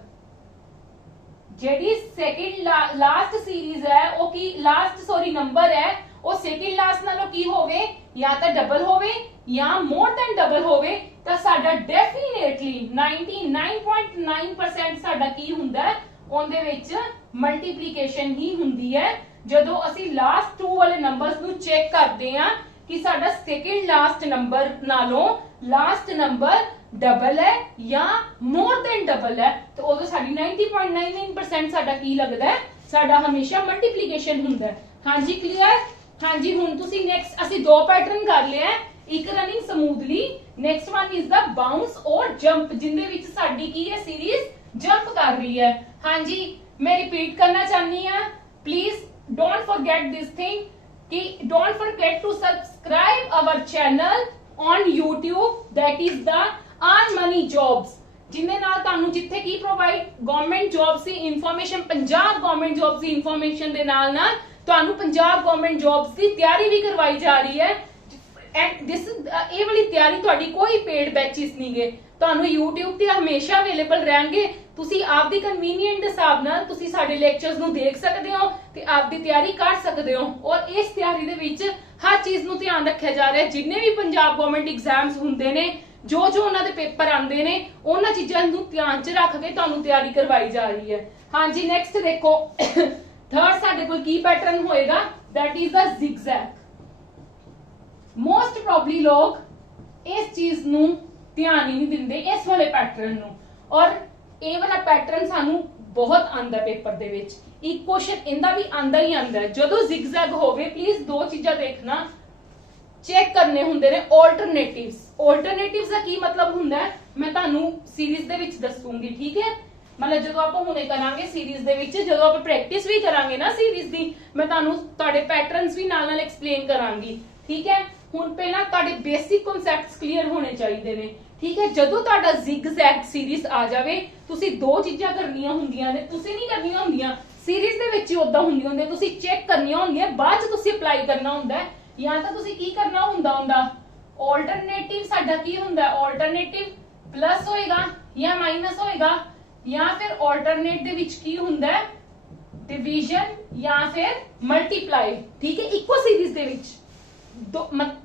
JD second last series है वो की लास्ट सॉरी नंबर है वो सेकंड लास्ट नालों की होवे या तो डबल होवे या मोर देन डबल होवे तो साडा डेफिनेटली 99.9% साडा की हुंदा है ਉਹਦੇ ਵਿੱਚ ਮਲਟੀਪਲੀਕੇਸ਼ਨ ਹੀ ਹੁੰਦੀ ਹੈ। ਜਦੋਂ ਅਸੀਂ ਲਾਸਟ 2 ਵਾਲੇ ਨੰਬਰਸ ਨੂੰ ਚੈੱਕ ਕਰਦੇ ਹਾਂ ਕਿ ਸਾਡਾ ਸੈਕਿੰਡ ਲਾਸਟ ਨੰਬਰ ਨਾਲੋਂ ਲਾਸਟ ਨੰਬਰ ਡਬਲ ਹੈ ਜਾਂ ਮੋਰ ਦੈਨ ਡਬਲ ਹੈ ਤਾਂ ਉਦੋਂ ਸਾਡੀ 90.99% ਸਾਡਾ ਕੀ ਲੱਗਦਾ ਹੈ, ਸਾਡਾ ਹਮੇਸ਼ਾ ਮਲਟੀਪਲੀਕੇਸ਼ਨ ਹੁੰਦਾ ਹੈ। ਹਾਂਜੀ ਕਲੀਅਰ। ਹਾਂਜੀ ਹੁਣ ਤੁਸੀਂ ਨੈਕਸਟ ਅਸੀਂ 2 ਪੈਟਰਨ ਕਰ ਲਿਆ, ਇੱਕ running smoothly, next one is the bounce ਔਰ ਜੰਪ ਜਿੰਦੇ ਵਿੱਚ ਸਾਡੀ ਕੀ ਹੈ ਸੀਰੀਜ਼ जंप कर रही है। हाँ जी मैं रिपीट करना चाहनी हूँ, please don't forget this thing कि don't forget to subscribe our channel on YouTube, that is the earn money jobs, जिन्हें नाल तानू जिथे की प्रोवाइड गवर्नमेंट जॉब्स की इंफॉर्मेशन, पंजाब गवर्नमेंट जॉब्स की इंफॉर्मेशन दे नाल नाल तानू पंजाब गवर्नमेंट जॉब्स की तैयारी भी करवाई जा रही है। एंड दिस ये वाली तैयारी तुहाडी कोई पेड बैचेस नहीं गे, ਤੁਹਾਨੂੰ YouTube ਤੇ ਹਮੇਸ਼ਾ ਅਵੇਲੇਬਲ ਰਹਿਣਗੇ। ਤੁਸੀਂ ਆਪਦੀ ਕਨਵੀਨੀਅੰਟ ਦੇ ਹਿਸਾਬ ਨਾਲ ਤੁਸੀਂ ਸਾਡੇ ਲੈਕਚਰਸ ਨੂੰ ਦੇਖ ਸਕਦੇ ਹੋ ਤੇ ਆਪਦੀ ਤਿਆਰੀ ਕਰ ਸਕਦੇ ਹੋ। ਔਰ ਇਸ ਤਿਆਰੀ ਦੇ ਵਿੱਚ ਹਰ ਚੀਜ਼ ਨੂੰ ਧਿਆਨ ਰੱਖਿਆ ਜਾ ਰਿਹਾ ਹੈ। ਜਿੰਨੇ ਵੀ ਪੰਜਾਬ ਗਵਰਨਮੈਂਟ ਐਗਜ਼ਾਮਸ ਹੁੰਦੇ ਨੇ, ਜੋ ਉਹਨਾਂ ਦੇ ਪੇਪਰ ਆਉਂਦੇ ਨੇ, ਉਹਨਾਂ ਚੀਜ਼ਾਂ ਨੂੰ ਧਿਆਨ 'ਚ ਰੱਖ ਕੇ ਤੁਹਾਨੂੰ ਤਿਆਰੀ ਕਰਵਾਈ ਜਾ ਰਹੀ ਹੈ। ਹਾਂਜੀ ਨੈਕਸਟ ਦੇਖੋ ਥਰਡ ਸਾਡੇ ਕੋਲ ਕੀ ਪੈਟਰਨ ਹੋਏਗਾ, that is the zigzag। Most probably ਲੋਕ ਇਸ ਚੀਜ਼ ਨੂੰ ਧਿਆਨ ਹੀ ਨਹੀਂ ਦਿੰਦੇ ਇਸ ਵਾਲੇ ਪੈਟਰਨ ਨੂੰ, ਔਰ ਇਹ ਵਾਲਾ ਪੈਟਰਨ ਸਾਨੂੰ ਬਹੁਤ ਆਂਦਾ ਪੇਪਰ ਦੇ ਵਿੱਚ। ਇੱਕ ਕੁਐਸਚਨ ਇਹਦਾ ਵੀ ਆਂਦਾ ਹੀ ਆਂਦਾ। ਜਦੋਂ ਜ਼ਿਗਜ਼ੈਗ ਹੋਵੇ ਪਲੀਜ਼ 2 ਚੀਜ਼ਾਂ ਦੇਖਣਾ, ਚੈੱਕ ਕਰਨੇ ਹੁੰਦੇ ਨੇ ਆਲਟਰਨੇਟਿਵਸ। ਆਲਟਰਨੇਟਿਵਸ ਦਾ ਕੀ ਮਤਲਬ ਹੁੰਦਾ ਹੈ ਮੈਂ ਤੁਹਾਨੂੰ ਸੀਰੀਜ਼ ਦੇ ਵਿੱਚ ਦੱਸੂਗੀ। ਠੀਕ ਹੈ, मतलब ਜਦੋਂ ਆਪਾਂ ਹੁਣੇ ਕਰਾਂਗੇ ਸੀਰੀਜ਼ ਦੇ ਵਿੱਚ, ਜਦੋਂ ਆਪਾਂ ਪ੍ਰੈਕਟਿਸ ਵੀ ਕਰਾਂਗੇ ਨਾ ਸੀਰੀਜ਼ ਦੀ, ਮੈਂ ਤੁਹਾਨੂੰ ਤੁਹਾਡੇ ਪੈਟਰਨਸ ਵੀ ਨਾਲ ਨਾਲ ਐਕਸਪਲੇਨ ਕਰਾਂਗੀ। ਠੀਕ ਹੈ, ਹੁਣ ਪਹਿਲਾਂ ਤੁਹਾਡੇ ਬੇਸਿਕ ਕਨਸੈਪਟਸ ਕਲੀਅਰ ਹੋਣੇ ਚਾਹੀਦੇ ਨੇ। ਠੀਕ ਹੈ, ਜਦੋਂ ਤੁਹਾਡਾ ਜ਼ਿਗਜ਼ੈਗ ਸੀਰੀਜ਼ ਆ ਜਾਵੇ ਤੁਸੀਂ 2 ਚੀਜ਼ਾਂ ਕਰਨੀਆਂ ਹੁੰਦੀਆਂ ਨੇ, ਤੁਸੀਂ ਨਹੀਂ ਕਰਨੀਆਂ ਹੁੰਦੀਆਂ ਸੀਰੀਜ਼ ਦੇ ਵਿੱਚ ਹੀ ਉਦਾਂ ਹੁੰਦੀਆਂ ਹੁੰਦੀਆਂ, ਤੁਸੀਂ ਚੈੱਕ ਕਰਨੀਆਂ ਹੁੰਦੀਆਂ, ਬਾਅਦ ਚ ਤੁਸੀਂ ਅਪਲਾਈ ਕਰਨਾ ਹੁੰਦਾ। ਜਾਂ ਤਾਂ ਤੁਸੀਂ ਕੀ ਕਰਨਾ ਹੁੰਦਾ ਆਲਟਰਨੇਟਿਵ ਸਾਡਾ ਕੀ ਹੁੰਦਾ, ਆਲਟਰਨੇਟਿਵ ਪਲੱਸ ਹੋਏਗਾ ਜਾਂ ਮਾਈਨਸ ਹੋਏਗਾ, ਜਾਂ ਫਿਰ ਆਲਟਰਨੇਟ ਦੇ ਵਿੱਚ ਕੀ ਹੁੰਦਾ ਡਿवीजन ਜਾਂ ਫਿਰ ਮਲਟੀਪਲਾਈ। ਠੀਕ ਹੈ, ਇੱਕੋ ਸੀਰੀਜ਼ ਦੇ ਵਿੱਚ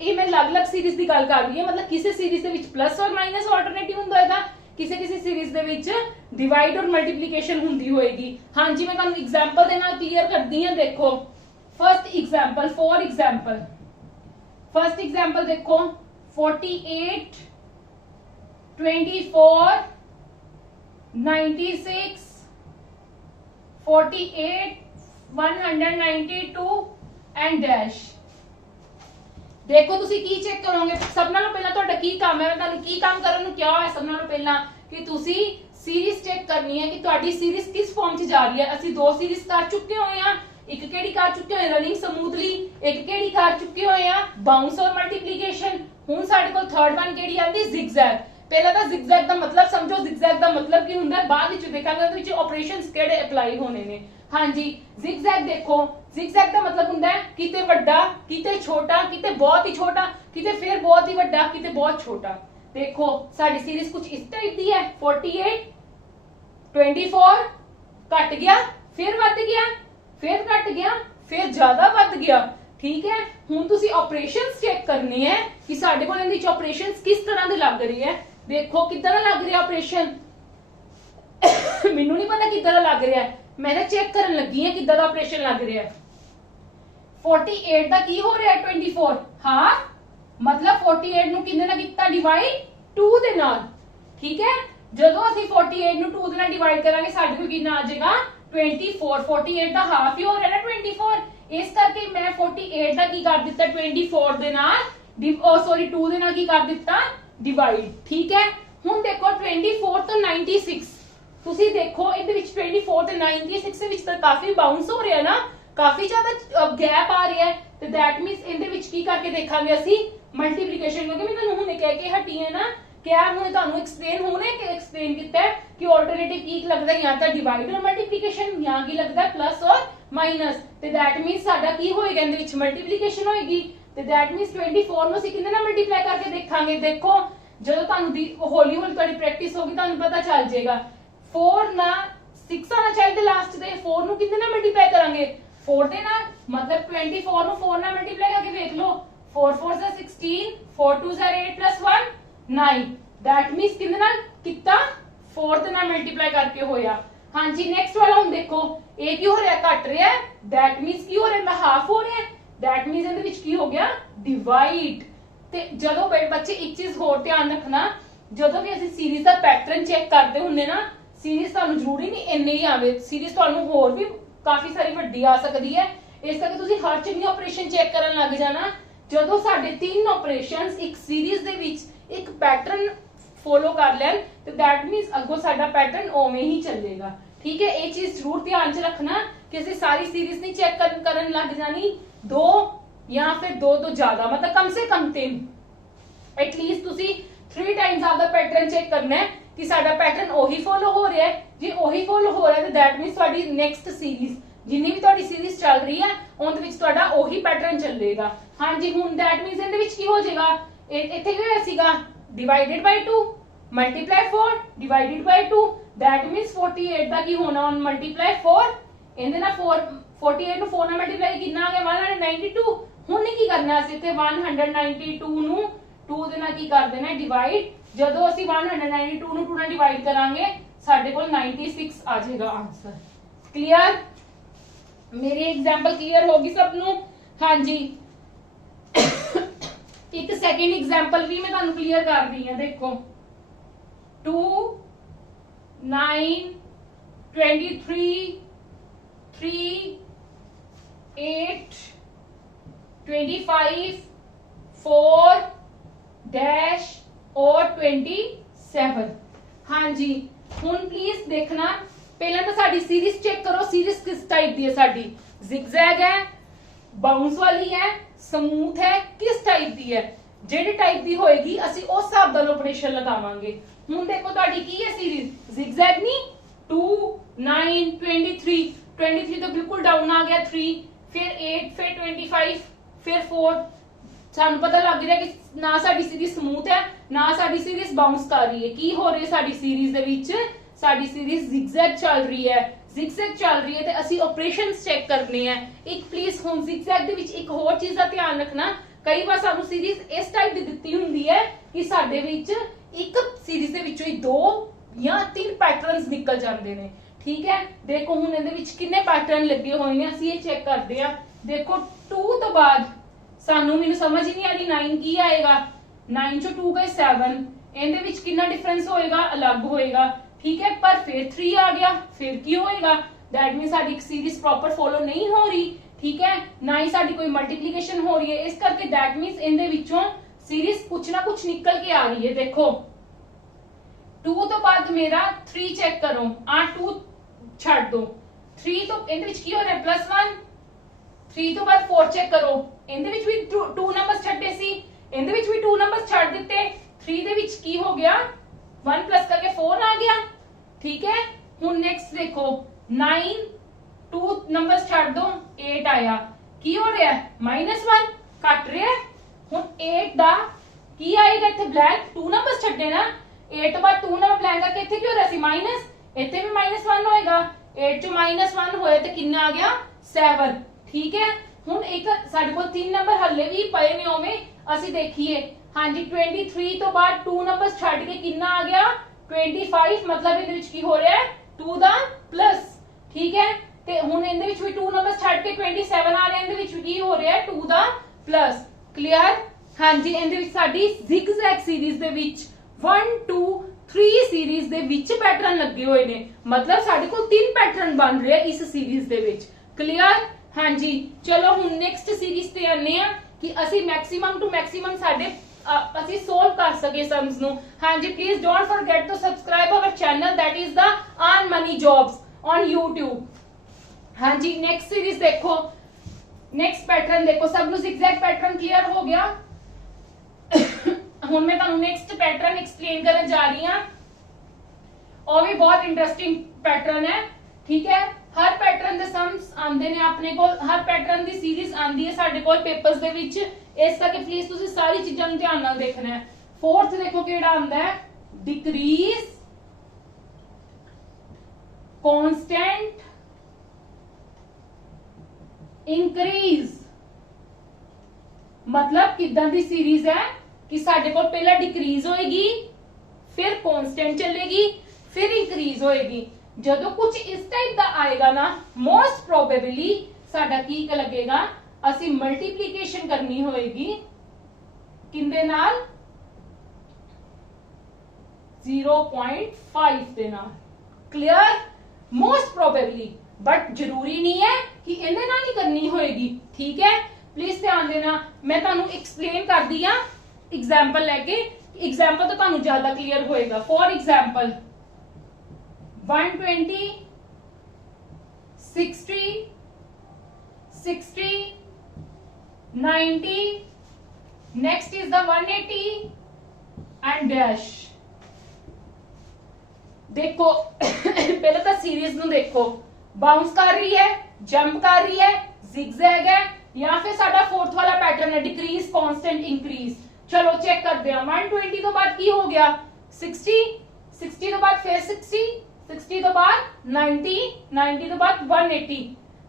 ਇਹ ਮੈਂ ਅਲੱਗ-ਅਲੱਗ ਸੀਰੀਜ਼ ਦੀ ਗੱਲ ਕਰ ਰਹੀ ਹਾਂ। मतलब ਕਿਸੇ ਸੀਰੀਜ਼ ਦੇ ਵਿੱਚ ਪਲੱਸ ਔਰ ਮਾਈਨਸ ਆਲਟਰਨੇਟਿਵ ਹੁੰਦਾ ਹੋਏਗਾ, ਕਿਸੇ ਸੀਰੀਜ਼ ਦੇ ਵਿੱਚ ਡਿਵਾਈਡ ਔਰ ਮਲਟੀਪਲੀਕੇਸ਼ਨ ਹੁੰਦੀ ਹੋਏਗੀ। ਹਾਂਜੀ ਮੈਂ ਤੁਹਾਨੂੰ ਐਗਜ਼ਾਮਪਲ ਦੇ ਨਾਲ ਕਲੀਅਰ ਕਰਦੀ ਹਾਂ। ਦੇਖੋ ਫਰਸਟ ਐਗਜ਼ਾਮਪਲ, फर्स्ट एग्जाम्पल देखो 48 24 96 48 192 एंड डैश। देखो तुसी की चेक करोगे, सब नालों पहला तुहाडा की काम है, मैं तुहानू की काम करन नू क्या होया सब नालों पहला कि तुसी सीरीज चेक करनी है कि तुहाडी सीरीज किस फॉर्म च जा रही है। ਅਸੀਂ दो सीरीज कर चुके होए हैं, एक केड़ी कर चुके होए रनिंग स्मूथली, एक केड़ी कर चुके होए हैं बाउंस और मल्टीप्लिकेशन। हुण साडे कोल थर्ड वन केड़ी आंदी zigzag। पहला ਤਾਂ zigzag ਦਾ मतलब समझो, zigzag ਦਾ मतलब ਕੀ ਹੁੰਦਾ ਹੈ, ਬਾਅਦ ਵਿੱਚ ਦੇਖਾਂਗੇ ਉਹਦੇ ਵਿੱਚ ਆਪਰੇਸ਼ਨਸ ਕਿਹੜੇ ਅਪਲਾਈ ਹੋਣੇ ਨੇ। ਹਾਂਜੀ zigzag ਦੇਖੋ, zigzag ਦਾ मतलब ਹੁੰਦਾ ਹੈ ਕਿਤੇ ਵੱਡਾ, ਕਿਤੇ ਛੋਟਾ, ਕਿਤੇ ਬਹੁਤ ਹੀ ਛੋਟਾ, ਕਿਤੇ ਫਿਰ ਬਹੁਤ ਹੀ ਵੱਡਾ, ਕਿਤੇ ਬਹੁਤ ਛੋਟਾ। देखो साडी सीरीज कुछ इस टाइप दी है 48 24 घट गया, फिर वध गया, फिर घट गया, फिर ज्यादा वध गया। ठीक है, हुण तुसी ऑपरेशंस चेक करने हैं कि साडे कोल इहदे विच ऑपरेशंस किस तरह दे लग रही है। देखो कितना लग रहा ऑपरेशन मैनू नहीं पता कितना लग रहा है, मैं तो चेक करन लगी हां कितना दा ऑपरेशन लग रहा है। 48 दा की हो रहा है 24 हाफ, मतलब 48 ਨੂੰ ਕਿੰਨੇ ਨਾਲ ਕੀਤਾ ਡਿਵਾਈਡ 2 ਦੇ ਨਾਲ। ਠੀਕ ਹੈ, ਜਦੋਂ ਅਸੀਂ 48 ਨੂੰ 2 ਦੇ ਨਾਲ ਡਿਵਾਈਡ ਕਰਾਂਗੇ ਸਾਡੇ ਕੋਲ ਕਿੰਨਾ ਆ ਜਾਏਗਾ 24। 48 ਦਾ ਹਾਫ ਹੀ ਹੋ ਰਿਹਾ ਨਾ 24, ਇਸ ਕਰਕੇ ਮੈਂ 48 ਦਾ ਕੀ ਕਰ ਦਿੱਤਾ 24 ਦੇ ਨਾਲ ਸੌਰੀ 2 ਦੇ ਨਾਲ ਕੀ ਕਰ ਦਿੱਤਾ ਡਿਵਾਈਡ। ਠੀਕ ਹੈ, ਹੁਣ ਦੇਖੋ 24 ਤੋਂ 96 ਤੁਸੀਂ ਦੇਖੋ ਇਹਦੇ ਵਿੱਚ 24 ਤੇ 96 ਦੇ ਵਿੱਚ ਤਾਂ ਕਾਫੀ ਬਾਉਂਸ ਹੋ ਰਿਹਾ ਨਾ, ਕਾਫੀ ਜ਼ਿਆਦਾ ਗੈਪ ਆ ਰਿਹਾ ਹੈ, ਤੇ ਦੈਟ ਮੀਨਸ ਇਹਦੇ ਵਿੱਚ ਕੀ ਕਰਕੇ ਦੇਖਾਂਗੇ ਅਸੀਂ ਮਲਟੀਪਲੀਕੇਸ਼ਨ, क्योंकि मैं ਤੁਹਾਨੂੰ ਹੁਣੇ ਕਹਿ ਕੇ ਹਟੀ ਹੈ ਨਾ क्या हुणे ਤੁਹਾਨੂੰ एक्सप्लेन होने के एक्सप्लेन किया है कि ऑल्टरनेटिव की लगता है यहाँ तक डिवाइड और मल्टीप्लिकेशन, यहाँ की लगता है प्लस और माइनस, ਤੇ दैट मींस ਸਾਡਾ ਕੀ ਹੋਏਗਾ ਇਹਦੇ ਵਿੱਚ ਮਲਟੀਪਲੀਕੇਸ਼ਨ ਹੋਏਗੀ। ਤੇ दैट मींस 24 ਨੂੰ ਅਸੀਂ ਕਿੰਨੇ ਨਾਲ ਮਲਟੀਪਲਾਈ ਕਰਕੇ ਦੇਖਾਂਗੇ। ਦੇਖੋ ਜਦੋਂ ਤੁਹਾਨੂੰ ਹੌਲੀ ਹੌਲੀ ਤੁਹਾਡੀ ਪ੍ਰੈਕਟਿਸ ਹੋਗੀ ਤੁਹਾਨੂੰ ਪਤਾ ਚੱਲ ਜਾਏਗਾ। 4 ਨਾਲ 6 ਆਣਾ ਚਾਹੀਦਾ ਲਾਸਟ ਤੇ, 4 ਨੂੰ ਕਿੰਨੇ ਨਾਲ ਮਲਟੀਪਲਾਈ ਕਰਾਂਗੇ 4 ਦੇ ਨਾਲ, मतलब 24 ਨੂੰ 4 ਨਾਲ ਮਲਟੀਪਲਾਈ ਕਰਕੇ ਦੇਖ ਲਓ 4 4 16 4 2 8 plus 1 9, दैट मींस कितने नाल कितना 4 ਦੇ ਨਾਲ ਮਲਟੀਪਲਾਈ ਕਰਕੇ ਹੋਇਆ। ਹਾਂਜੀ ਨੈਕਸਟ ਵਾਲਾ ਹੁਣ ਦੇਖੋ ਇਹ ਕੀ ਹੋ ਰਿਹਾ ਘਟ ਰਿਹਾ, दैट मींस ਕੀ ਹੋ ਰਿਹਾ ਮੈਂ ਹਾਫ ਹੋ ਰਿਹਾ, दैट मींस ਇਹਦੇ ਵਿੱਚ ਕੀ ਹੋ ਗਿਆ ਡਿਵਾਈਡ। ਤੇ ਜਦੋਂ ਬੱਚੇ ਇੱਕ ਚੀਜ਼ ਹੋਰ ਧਿਆਨ ਰੱਖਣਾ, ਜਦੋਂ ਵੀ ਅਸੀਂ ਸੀਰੀਜ਼ ਦਾ ਪੈਟਰਨ ਚੈੱਕ ਕਰਦੇ ਹੁੰਨੇ ਨਾ, ਸੀਰੀਜ਼ ਤੁਹਾਨੂੰ ਜ਼ਰੂਰੀ ਨਹੀਂ ਇੰਨੇ ਹੀ ਆਵੇ, ਸੀਰੀਜ਼ ਤੁਹਾਨੂੰ ਹੋਰ ਵੀ ਕਾਫੀ ਸਾਰੀ ਵੱਡੀ ਆ ਸਕਦੀ ਹੈ, ਇਸ ਕਰਕੇ ਤੁਸੀਂ ਹਰ ਚੀਜ਼ ਆਪਰੇਸ਼ਨ ਚੈੱਕ ਕਰਨ ਲੱਗ ਜਾਣਾ। ਜਦੋਂ ਸਾਡੇ ਤਿੰਨ ਆਪਰੇਸ਼ਨਸ ਇੱਕ ਸੀਰੀਜ਼ ਦੇ ਵਿੱਚ ਇੱਕ ਪੈਟਰਨ ਫੋਲੋ ਕਰ ਲੈਣ ਤੇ दैट मींस ਅੱਗੋਂ ਸਾਡਾ ਪੈਟਰਨ ਉਵੇਂ ਹੀ ਚੱਲੇਗਾ। ਠੀਕ ਹੈ, ਇਹ ਚੀਜ਼ ਜ਼ਰੂਰ ਧਿਆਨ 'ਚ ਰੱਖਣਾ ਕਿ ਅਸੀਂ ਸਾਰੀ ਸੀਰੀਜ਼ ਨਹੀਂ ਚੈੱਕ ਕਰਨ ਲੱਗ ਜਾਣੀ, 2 ਜਾਂ ਫਿਰ 2 ਤੋਂ ਜ਼ਿਆਦਾ, मतलब कम से कम 3 एटलीस्ट ਤੁਸੀਂ 3 ਟਾਈਮਸ ਆਪਦਾ ਪੈਟਰਨ ਚੈੱਕ ਕਰਨਾ ਹੈ ਕਿ ਸਾਡਾ ਪੈਟਰਨ ਉਹੀ ਫੋਲੋ ਹੋ ਰਿਹਾ ਹੈ। ਜੇ ਉਹੀ ਫੋਲੋ ਹੋ ਰਿਹਾ ਤੇ दैट मींस ਤੁਹਾਡੀ ਨੈਕਸਟ ਸੀਰੀਜ਼ ਜਿੰਨੀ ਵੀ ਤੁਹਾਡੀ ਸੀਰੀਜ਼ ਚੱਲ ਰਹੀ ਹੈ ਉਹਦੇ ਵਿੱਚ ਤੁਹਾਡਾ ਉਹੀ ਪੈਟਰਨ ਚੱਲੇਗਾ। ਹਾਂਜੀ ਹੁਣ दैट मींस ਇਹਦੇ ਵਿੱਚ ਕੀ ਹੋ ਜਾਏਗਾ, ਇੱਥੇ ਕੀ ਹੋਇਆ ਸੀਗਾ divided by 2 multiply 4 divided by 2, that means 48 ਦਾ ਕੀ ਹੋਣਾ on multiply 4, ਇਹਦੇ ਨਾਲ 48 ਨੂੰ 4 ਨਾਲ ਮਲਟੀਪਲਾਈ ਕਿੰਨਾ ਆ ਗਿਆ 192। ਹੁਣ ਕੀ ਕਰਨਾ ਅਸੀਂ ਇੱਥੇ 192 ਨੂੰ 2 ਦੇ ਨਾਲ ਕੀ ਕਰ ਦੇਣਾ ਡਿਵਾਈਡ। ਜਦੋਂ ਅਸੀਂ 192 ਨੂੰ 2 ਨਾਲ ਡਿਵਾਈਡ ਕਰਾਂਗੇ ਸਾਡੇ ਕੋਲ 96 ਆ ਜਾਏਗਾ ਆंसर। ਕਲੀਅਰ, ਮੇਰੀ ਐਗਜ਼ਾਮਪਲ ਕਲੀਅਰ ਹੋਗੀ ਸਭ ਨੂੰ। ਹਾਂਜੀ एक सेकंड एग्जांपल भी मैं ਤੁਹਾਨੂੰ क्लियर कर दी है। देखो 2 9 23 3 8 25 4 डैश और 27। हाँ जी हुन प्लीज देखना, पहला तो साडी सीरीज चेक करो, सीरीज किस टाइप दी है, साडी zigzag है, बाउंस वाली है, ਸਮੂਥ ਹੈ, ਕਿਸ ਟਾਈਪ ਦੀ ਹੈ, ਜਿਹੜੇ ਟਾਈਪ ਦੀ ਹੋਏਗੀ ਅਸੀਂ ਉਸ ਹਿਸਾਬ ਦਾ ਆਪਰੇਸ਼ਨ ਲਗਾਵਾਂਗੇ। ਹੁਣ ਦੇਖੋ ਤੁਹਾਡੀ ਕੀ ਹੈ ਸੀਰੀਜ਼ zigzag ਨਹੀਂ 2 9 23 23 ਤੋਂ ਬਿਲਕੁਲ ਡਾਊਨ ਆ ਗਿਆ 3, ਫਿਰ 8 ਫਿਰ 25 ਫਿਰ 4। ਸਾਨੂੰ ਪਤਾ ਲੱਗ ਰਿਹਾ ਕਿ ਨਾ ਸਾਡੀ ਸੀਰੀਜ਼ ਸਮੂਥ ਹੈ ਨਾ ਸਾਡੀ ਸੀਰੀਜ਼ ਬਾਉਂਸ ਕਰ ਰਹੀ ਹੈ। ਕੀ ਹੋ ਰਿਹਾ ਸਾਡੀ ਸੀਰੀਜ਼ ਦੇ ਵਿੱਚ, ਸਾਡੀ ਸੀਰੀਜ਼ zigzag ਚੱਲ ਰਹੀ ਹੈ, zigzag ਚੱਲ ਰਹੀ ਹੈ ਤੇ ਅਸੀਂ ਆਪਰੇਸ਼ਨਸ ਚੈੱਕ ਕਰਨੇ ਆ। ਇੱਕ ਪਲੀਜ਼ ਹੁਣ zigzag ਦੇ ਵਿੱਚ ਇੱਕ ਹੋਰ ਚੀਜ਼ ਦਾ ਧਿਆਨ ਰੱਖਣਾ, ਕਈ ਵਾਰ ਸਾਨੂੰ ਸੀਰੀਜ਼ ਇਸ ਟਾਈਪ ਦੀ ਦਿੱਤੀ ਹੁੰਦੀ ਹੈ ਕਿ ਸਾਡੇ ਵਿੱਚ ਇੱਕ ਸੀਰੀਜ਼ ਦੇ ਵਿੱਚੋਂ ਹੀ 2 ਜਾਂ 3 ਪੈਟਰਨਸ ਨਿਕਲ ਜਾਂਦੇ ਨੇ। ਠੀਕ ਹੈ, ਦੇਖੋ ਹੁਣ ਇਹਦੇ ਵਿੱਚ ਕਿੰਨੇ ਪੈਟਰਨ ਲੱਗੇ ਹੋਏ ਨੇ ਅਸੀਂ ਇਹ ਚੈੱਕ ਕਰਦੇ ਆ। ਦੇਖੋ 2 ਤੋਂ ਬਾਅਦ ਸਾਨੂੰ ਮੈਨੂੰ ਸਮਝ ਹੀ ਨਹੀਂ ਆ ਰਹੀ 9 ਕੀ ਆਏਗਾ, 9 ਚੋਂ 2 ਗਏ 7, ਇਹਦੇ ਵਿੱਚ ਕਿੰਨਾ ਡਿਫਰੈਂਸ ਹੋਏਗਾ ਅਲੱਗ ਹੋਏਗਾ। ठीक है, पर फिर 3 आ गया, फिर की होएगा that means sari series proper follow नहीं हो रही। ठीक है, ना ही साडी कोई मल्टीप्लीकेशन हो रही है, इस करके दैट मीन्स इनदे विचों सीरीज कुछ ना कुछ निकल के आ रही है। देखो 2 तो बाद मेरा 3 चेक करो, 2 छड़ दो, 3 तो इनदे विच की हो रहा है +1, 3 तो बाद 4 चेक करो, इनदे विच भी 2 नंबर्स छड्डे सी, इनदे विच भी 2 नंबर्स छड़ दिते, 3 दे विच की हो गया 1 प्लस करके 4 आ गया। ठीक है, हुन नेक्स्ट देखो 9, 2 नंबर्स छड़ दो, 8 आया, की हो रहा है -1 कट रहा है। हुन 8 दा की आएगा इथे ब्लैंक, 2 नंबर्स छड्डे ना, 8 तो बाद 2 नंबर ब्लैंक करके इथे की हो रहा सी माइनस, इथे भी -1 होएगा, 8 चो -1 होए ते कितना आ गया 7। ठीक है, हुन एक साडे कोल 3 नंबर हल्ले भी पए ने ओवें, असि देखिए हाँ जी 23 तो बाद 2 नंबर्स छड़ के कितना आ गया 25, मतलब इहदे विच की हो रहा है 2 दा प्लस। ठीक है, ते हुन इहदे विच भी 2 नंबर्स छड़ के 27 आ रहा है, इहदे विच की हो रहा है 2 दा प्लस। क्लियर? हाँ जी, इहदे विच साडी zigzag series they which 1 2 3 series they which pattern लगे हुए ने, मतलब साडे कोल 3 पैटर्न बन रहे हैं इस सीरीज दे विच। क्लियर? हाँ जी, चलो हुन नेक्स्ट सीरीज ते आने आ कि असि मैक्सिमम टू मैक्सिमम साडे ਅਸੀਂ ਸੋਲਵ ਕਰ ਸਕੇ सम्स ਨੂੰ। हाँ जी, please don't forget to subscribe our channel that is the earn money jobs on YouTube। हाँ जी, नेक्स्ट सीरीज देखो, नेक्स्ट पैटर्न देखो, सब नु zigzag पैटर्न क्लियर हो गया। हुन मैं ਤੁਹਾਨੂੰ नेक्स्ट पैटर्न एक्सप्लेन करने जा रही हूं, और भी बहुत इंटरेस्टिंग पैटर्न है। ठीक है, हर पैटर्न दे सम्स आंदे ने अपने को, हर पैटर्न दी सीरीज आंदी है साडे कोल पेपर्स दे विच, इस करके प्लीज तुसी सारी चीजां नु ध्यान नाल देखना है। फोर्थ देखो केड़ा आंदा है, डिक्रीज, कांस्टेंट, इंक्रीज। मतलब किदां दी सीरीज है कि साडे कोल पहला डिक्रीज होएगी, फिर कांस्टेंट चलेगी, फिर इंक्रीज होएगी। जदों कुछ इस टाइप दा आएगा ना, मोस्ट प्रोबेबली साडा की लगेगा, ਅਸੀਂ ਮਲਟੀਪਲੀਕੇਸ਼ਨ करनी होएगी किंदे नाल 0.5 दे नाल। क्लियर? मोस्ट प्रोबेबली, बट जरूरी नहीं है कि इहदे नाल ही करनी होएगी। ठीक है, प्लीज ध्यान देना, मैं तुहानू एक्सप्लेन कर दी हां एग्जांपल लेके, एग्जांपल तो तुहानू ज्यादा क्लियर होएगा। For example 120 60 60 90, next is the 180 and dash। देखो पहले तो सीरीज नु देखो, बाउंस कर रही है, जंप कर रही है, zigzag है, या फिर साडा फोर्थ वाला पैटर्न है डिक्रीज, कांस्टेंट, इंक्रीज। चलो चेक करते हैं। 120 तो बाद की हो गया 60, 60 तो बाद फिर 60, 60 तो बाद 90, 90 तो बाद 180।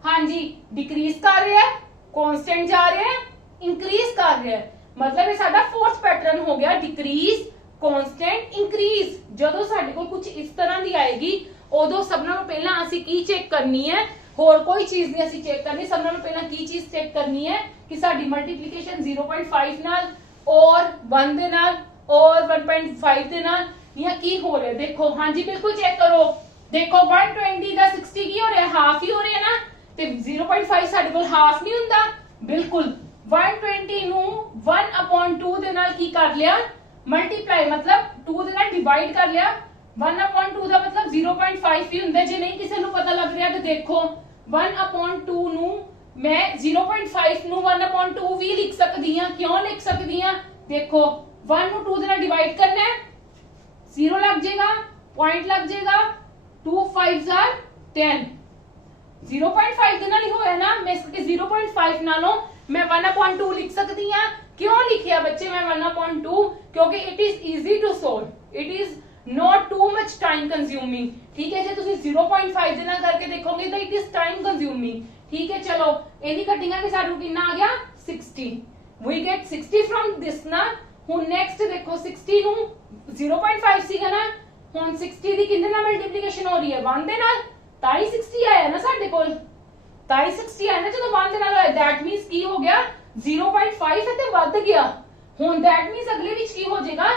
हाँ जी, डिक्रीज कर रहा है, कांस्टेंट जा रहे हैं, इंक्रीज कर रहे हैं, मतलब ये साडा फोर्थ पैटर्न हो गया डिक्रीज, कांस्टेंट, इंक्रीज। जदों साडे कोल कुछ इस तरह दी आएगी, उदों सब नालों पहला असीं की चेक करनी है, होर कोई चीज नहीं असीं चेक करनी, सब नालों पहला की चीज चेक करनी है कि साडी मल्टीप्लिकेशन 0.5 नाल और 1 दे नाल और 1.5 दे नाल या की हो रहा है। देखो हाँ जी, बिल्कुल चेक करो। देखो 120 दा 60 की हो रहा है, हाफ ही हो रहा है ना, ते 0.5 साडे कोल हाफ नहीं हुंदा। बिल्कुल 120 नु 1/2 दे नाल की कर लिया, मल्टीप्लाई, मतलब 2 दे नाल डिवाइड कर लिया। 1/2 दा मतलब 0.5 ही हुंदा। जे नहीं किसी नु पता लग रहा तो देखो 1/2 नु मैं 0.5 नु 1/2 भी लिख सकदी हां। क्यों लिख सकदी हां? देखो 1 नु 2 दे नाल डिवाइड करना है, 0 लग जाएगा, पॉइंट लग जाएगा, 2 5s are 10। 0.5 दे नाल ही होया ना, मैं इसके 0.5 नालों मैं 1/2 लिख सकती हां। क्यों लिखिया बच्चे मैं 1/2? क्योंकि it is easy to solve, it is not too much time consuming. ठीक है, जे तुसी 0.5 दे नाल करके देखोगे तो इट इज टाइम कंज्यूमिंग। ठीक है, चलो इहदी कटिंग के साडू कितना आ गया 60। वी गेट 60 फ्रॉम दिस ना। हुन नेक्स्ट देखो 60 नु 0.5 सीगा ना, हुन 60 दी किंदे नाल मल्टीप्लिकेशन हो रही है 1 दे नाल, ताई 60 आया ना साडे कोल, ताई 60 आया ना जदों 1 दे नाल होया। दैट मींस की हो गया 0.5 ਤੇ ਵੱਧ ਗਿਆ। ਹੁਣ दैट मींस अगले ਵਿੱਚ ਕੀ ਹੋ ਜਾਏਗਾ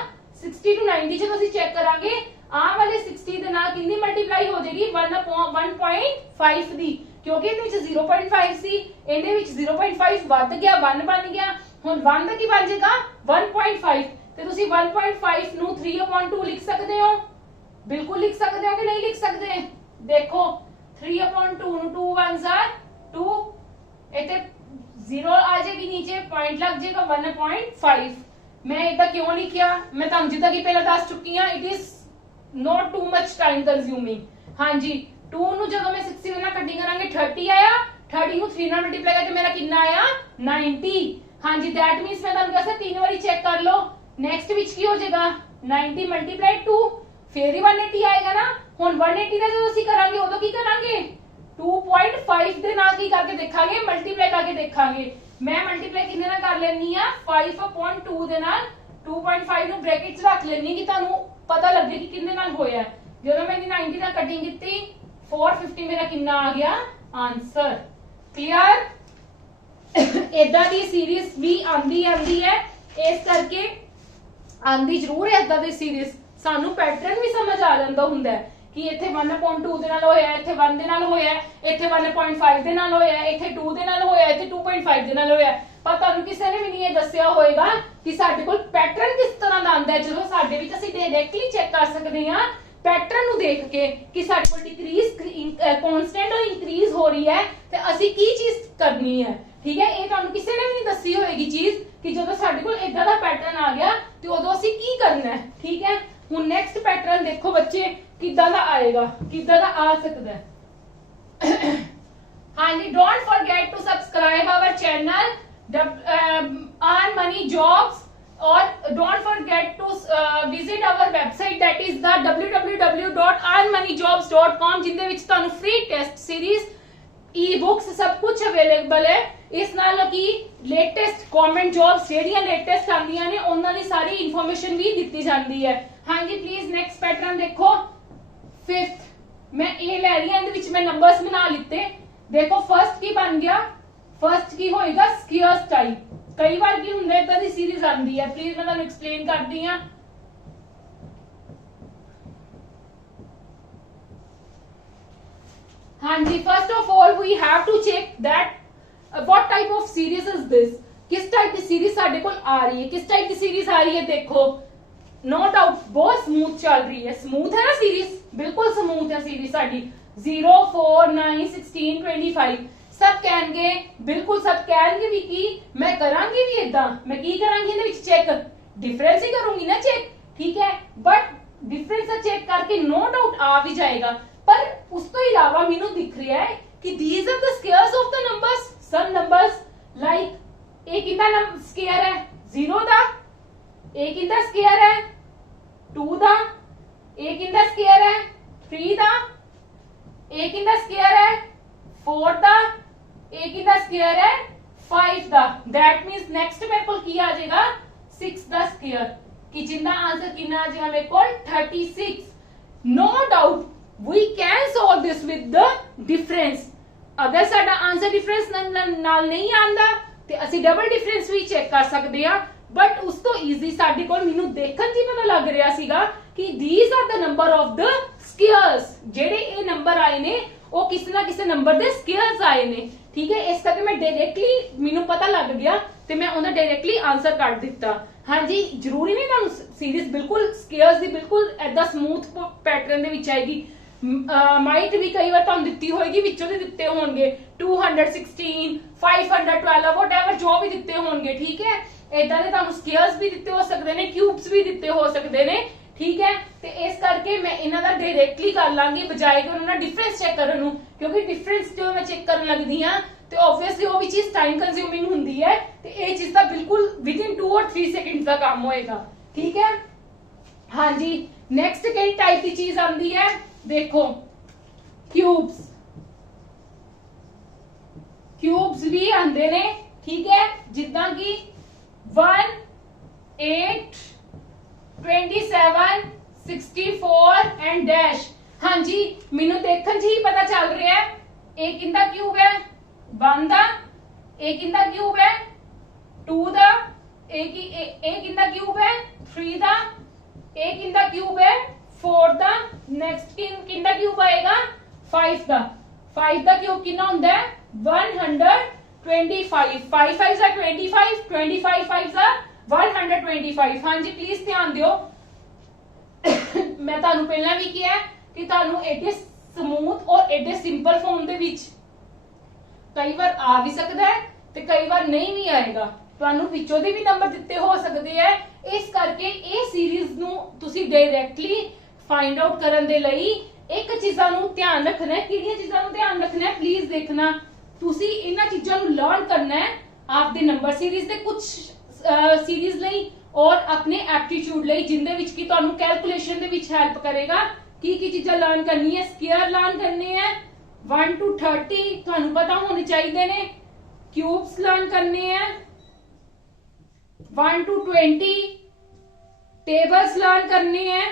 60 to 90 ਜਦੋਂ ਅਸੀਂ ਚੈੱਕ ਕਰਾਂਗੇ, ਆ ਵਾਲੇ 60 ਦੇ ਨਾਲ ਕਿੰਨੀ ਮਲਟੀਪਲਾਈ ਹੋ ਜਾਏਗੀ 1/5 ਦੀ, क्योंकि ਇਹਦੇ ਵਿੱਚ 0.5 ਸੀ, ਇਹਦੇ ਵਿੱਚ 0.5 ਵੱਧ ਗਿਆ 1 ਬਣ ਗਿਆ। ਹੁਣ 1 ਦਾ ਕੀ ਬਣ ਜਾਏਗਾ 1.5 ਤੇ ਤੁਸੀਂ 1.5 ਨੂੰ 3/2 ਲਿਖ ਸਕਦੇ ਹੋ, ਬਿਲकुल लिख सकते हो कि नहीं लिख सकते। देखो 3/2 ਨੂੰ 2 1s are 2 इतने 0 आ जाएगी नीचे पॉइंट लग जाएगा 1.5। मैं इतना क्यों लिखिया, मैं तुम जिदा की पहले दस चुकी हां, it is not too much time consuming. हाँ जी 2 ਨੂੰ ਜਦੋਂ मैं 60 ਨਾਲ कटिंग करांगे 30 आया, 30 ਨੂੰ 3 ਨਾਲ मल्टीप्लाई करके मेरा कितना आया 90। हाँ जी दैट मींस मैं तुम कैसे 3 बारी चेक कर लो। नेक्स्ट विच की हो जाएगा 90 मल्टीप्लाई 2 फिर ही 180 आएगा ना। ਹੁਣ 180 ਦਾ ਜਦੋਂ ਅਸੀਂ ਕਰਾਂਗੇ ਉਦੋਂ ਕੀ ਕਰਾਂਗੇ 2.5 ਦੇ ਨਾਲ ਕੀ ਕਰਕੇ ਦੇਖਾਂਗੇ ਮਲਟੀਪਲਾਈ ਕਰਕੇ ਦੇਖਾਂਗੇ। ਮੈਂ ਮਲਟੀਪਲਾਈ ਕਿੰਨੇ ਨਾਲ ਕਰ ਲੈਣੀ ਆ 5/2 ਦੇ ਨਾਲ 2.5 ਨੂੰ ਬ੍ਰੈਕਟ 'ਚ ਰੱਖ ਲੈਣੀ ਕਿ ਤੁਹਾਨੂੰ ਪਤਾ ਲੱਗੇ ਕਿ ਕਿੰਨੇ ਨਾਲ ਹੋਇਆ। ਜਦੋਂ ਮੈਂ 90 ਨਾਲ ਕਟਿੰਗ ਕੀਤੀ 450 ਮੇਰਾ ਕਿੰਨਾ ਆ ਗਿਆ ਆਨਸਰ। ਕਲੀਅਰ। ਇਦਾਂ ਦੀ ਸੀਰੀਜ਼ ਵੀ ਆਂਦੀ ਹੈ, ਇਸ ਕਰਕੇ ਆਂਦੀ ਜ਼ਰੂਰ ਹੈ ਇਦਾਂ ਦੀ ਸੀਰੀਜ਼। ਸਾਨੂੰ ਪੈਟਰਨ ਵੀ ਸਮਝ ਆ ਜਾਂਦਾ ਹੁੰਦਾ ਹੈ ਕਿ ਇੱਥੇ 1/2 ਦੇ ਨਾਲ ਹੋਇਆ, ਇੱਥੇ 1 ਦੇ ਨਾਲ ਹੋਇਆ, ਇੱਥੇ 1.5 ਦੇ ਨਾਲ ਹੋਇਆ, ਇੱਥੇ 2 ਦੇ ਨਾਲ ਹੋਇਆ, ਇੱਥੇ 2.5 ਦੇ ਨਾਲ ਹੋਇਆ। ਪਰ ਤੁਹਾਨੂੰ ਕਿਸੇ ਨੇ ਵੀ ਨਹੀਂ ਇਹ ਦੱਸਿਆ ਹੋਏਗਾ ਕਿ ਸਾਡੇ ਕੋਲ ਪੈਟਰਨ ਕਿਸ ਤਰ੍ਹਾਂ ਦਾ ਆਂਦਾ ਹੈ। ਚਲੋ ਸਾਡੇ ਵਿੱਚ ਅਸੀਂ ਡਾਇਰੈਕਟਲੀ ਚੈੱਕ ਕਰ ਸਕਦੇ ਹਾਂ ਪੈਟਰਨ ਨੂੰ ਦੇਖ ਕੇ ਕਿ ਸਾਡੇ ਕੋਲ ਡਿਕਰੀਜ਼ ਕਾਂਸਟੈਂਟ ਔਰ ਇਨਕਰੀਜ਼ ਹੋ ਰਹੀ ਹੈ ਤੇ ਅਸੀਂ ਕੀ ਚੀਜ਼ ਕਰਨੀ ਹੈ। ਠੀਕ ਹੈ, ਇਹ ਤੁਹਾਨੂੰ ਕਿਸੇ ਨੇ ਵੀ ਨਹੀਂ ਦੱਸੀ ਹੋਏਗੀ ਚੀਜ਼ ਕਿ ਜਦੋਂ ਸਾਡੇ ਕੋਲ ਇਦਾਂ ਦਾ ਪੈਟਰਨ ਆ ਗਿਆ ਤੇ ਉਦੋਂ ਅਸੀਂ ਕੀ ਕਰਨਾ ਹੈ। ਠੀਕ ਹੈ, ਹੁਣ ਨੈਕਸਟ ਪੈਟਰਨ ਦੇਖੋ ਬੱਚੇ ਕਿੱਦਾਂ ਦਾ ਆਏਗਾ, ਕਿੱਦਾਂ ਦਾ ਆ ਸਕਦਾ ਹੈ। ਹਾਂਜੀ don't forget to subscribe our channel earn money jobs और don't forget to visit our website that is the www.earnmoneyjobs.com जिंदे विच ਤੁਹਾਨੂੰ फ्री टेस्ट सीरीज ई-बुक्स सब कुछ अवेलेबल है। इस नाल की लेटेस्ट गवर्नमेंट जॉब्स ਜਿਹੜੀਆਂ लेटेस्ट ਆਂਦੀਆਂ ਨੇ ਉਹਨਾਂ ਦੀ ਸਾਰੀ ਇਨਫੋਰਮੇਸ਼ਨ ਵੀ ਦਿੱਤੀ ਜਾਂਦੀ ਹੈ। ਹਾਂਜੀ ਪਲੀਜ਼ ਨੈਕਸਟ ਪੈਟਰਨ ਦੇਖੋ 5th मैं ए ले रही हूं, इसमें नंबर्स बना लिते। देखो फर्स्ट की बन गया, फर्स्ट की होएगा स्क्वायर टाइप। कई बार की हुंदा है इदां दी सीरीज आंदी है, प्लीज मैं तुहानू एक्सप्लेन करदी हां। हाँ जी first of all we have to check that what type of series is this. किस टाइप की सीरीज साडे कोल आ रही है, किस टाइप की सीरीज आ रही है। देखो नो डाउट बहुत स्मूथ चल रही है, स्मूथ है ना सीरीज, बिल्कुल स्मूथ है सीरीज साडी। 0 4 9 16 25 सब कहणगे, बिल्कुल सब कहणगे भी कि मैं करांगी भी इदां। मैं की करांगी इहदे विच चेक डिफरेंस ही करूंगी ना चेक। ठीक है, बट डिफरेंस चेक करके नो डाउट आ भी जाएगा। पर उस तो इलावा मैनू दिख रहा है कि these are the squares of the numbers. Some numbers like एक कितना स्क्वायर है 0 दा, एक इंदा स्क्वायर है 2 दा, एक इंदा स्क्वायर है 3 दा, एक इंदा स्क्वायर है 4 दा, एक इंदा स्क्वायर है 5 दा। दैट मींस नेक्स्ट मेरे को की आ जाएगा 6 दा स्क्वायर कि जिंदा आंसर कितना आ जाएगा मेरे को 36। No doubt we can solve this with the difference. अगर साडा आंसर डिफरेंस नाल नहीं आंदा ते ਅਸੀਂ डबल डिफरेंस भी चेक कर सकते हैं। बट उस तो ईजी साडे कोल मैनू देखण च पता लग रहा सीगा कि these are the number of the squares. जेडे ये नंबर आए ने वो किसी ना किसी नंबर दे स्क्वायर्स आए ने। ठीक है, इस करके मैं डायरेक्टली मैनू पता लग गया ते मैं उन्हें डायरेक्टली आंसर कट दिता। हाँ जी जरूरी नहीं तुहानू सीरीज बिल्कुल स्क्वायर्स दी बिल्कुल ऐदा स्मूथ पैटर्न दे विच आएगी। माइट भी कई बार तुहानू दित्ती होएगी, विचों दे दित्ते होणगे 216 512 व्हाटएवर जो भी दित्ते होणगे। ठीक है, इदां दे तुहानू स्क्वायर्स भी दित्ते हो सकदे ने, क्यूब्स भी दित्ते हो सकदे ने। ठीक है, ते इस करके मैं इन्हां दा डायरेक्टली कर लांगी बजाय कि उन्हां दा डिफरेंस चेक करन नू, क्योंकि डिफरेंस जो मैं चेक करन लगदी हां ते ऑब्वियसली वो भी चीज टाइम कंज्यूमिंग हुंदी है ते ये चीज दा बिल्कुल विद इन 2 और 3 सेकंड्स दा काम होएगा। ठीक है, हाँ जी नेक्स्ट कई टाइप की चीज आंदी है। देखो क्यूब्स, क्यूब्स भी आंदे ने। ठीक है, जिद्दां कि 1 8 27 64 एंड डैश। हाँ जी मैनू देखन ही पता चल रहा है एक इंदा क्यूब है 1 दा, एक इंदा क्यूब है 2 दा, एक इंदा क्यूब है 3 दा, एक इंदा क्यूब है 4 दा, नेक्स्ट किंदा क्यूब आएगा 5 दा। 5 ਦਾ ਕਿਊਬ ਕਿੰਨਾ ਹੁੰਦਾ ਹੈ 125 5 5 are 25 25 5 are 125 ਹਾਂਜੀ ਪਲੀਜ਼ ਧਿਆਨ ਦਿਓ ਮੈਂ ਤੁਹਾਨੂੰ ਪਹਿਲਾਂ ਵੀ ਕਿਹਾ ਕਿ ਤੁਹਾਨੂੰ ਐਡੇ ਸਮੂਥ ਔਰ ਐਡੇ ਸਿੰਪਲ ਫਾਰਮ ਦੇ ਵਿੱਚ ਕਈ ਵਾਰ ਆ ਵੀ ਸਕਦਾ ਹੈ ਤੇ ਕਈ ਵਾਰ ਨਹੀਂ ਵੀ ਆਏਗਾ ਤੁਹਾਨੂੰ ਵਿੱਚੋਂ ਦੇ ਵੀ ਨੰਬਰ ਦਿੱਤੇ ਹੋ ਸਕਦੇ ਹੈ ਇਸ ਕਰਕੇ ਇਹ ਸੀਰੀਜ਼ ਨੂੰ ਤੁਸੀਂ ਡਾਇਰੈਕਟਲੀ ਫਾਈਂਡ ਆਊਟ ਕਰਨ ਦੇ ਲਈ ਇੱਕ ਚੀਜ਼ਾਂ ਨੂੰ ਧਿਆਨ ਰੱਖਣਾ ਹੈ ਕਿਹੜੀਆਂ ਚੀਜ਼ਾਂ ਨੂੰ ਧਿਆਨ ਰੱਖਣਾ ਹੈ ਪਲੀਜ਼ ਦੇਖਣਾ ਤੁਸੀਂ ਇਹਨਾਂ ਚੀਜ਼ਾਂ ਨੂੰ ਲਰਨ ਕਰਨਾ ਹੈ ਆਪਦੇ ਨੰਬਰ ਸੀਰੀਜ਼ ਦੇ ਕੁਝ ਸੀਰੀਜ਼ ਲਈ ਔਰ ਆਪਣੇ ਐਪਟੀਟਿਊਡ ਲਈ ਜਿੰਦੇ ਵਿੱਚ ਕੀ ਤੁਹਾਨੂੰ ਕੈਲਕੂਲੇਸ਼ਨ ਦੇ ਵਿੱਚ ਹੈਲਪ ਕਰੇਗਾ ਕੀ ਚੀਜ਼ਾਂ ਲਰਨ ਕਰਨੀ ਹੈ ਸਕੁਅਰ ਲਰਨ ਕਰਨੇ ਹੈ 1 to 30 ਤੁਹਾਨੂੰ ਪਤਾ ਹੋਣੇ ਚਾਹੀਦੇ ਨੇ क्यूब्स लर्न करने हैं 1 to 20 टेबल्स लर्न करने हैं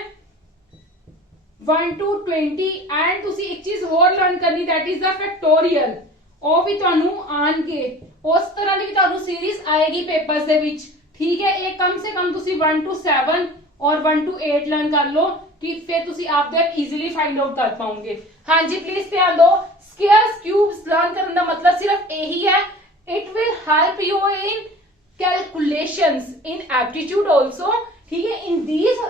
1 to 20 एंड तुसी एक चीज और लर्न करनी दैट इज द फैक्टोरियल ਉਹ ਵੀ ਤੁਹਾਨੂੰ ਆਣਗੇ ਉਸ ਤਰ੍ਹਾਂ ਦੀ ਵੀ ਤੁਹਾਨੂੰ ਸੀਰੀਜ਼ ਆਏਗੀ ਪੇਪਰਸ ਦੇ ਵਿੱਚ ਠੀਕ ਹੈ ਇਹ ਕਮ ਸੇ ਕਮ ਤੁਸੀਂ 1 to 7 और 1 to 8 लर्न कर लो कि फिर तुसी आप दैट इजीली फाइंड आउट कर पाओगे हाँ जी प्लीज ध्यान दो स्क्वायर्स क्यूब्स लर्न करने का मतलब सिर्फ यही है it will help you in calculations in aptitude also ठीक है in these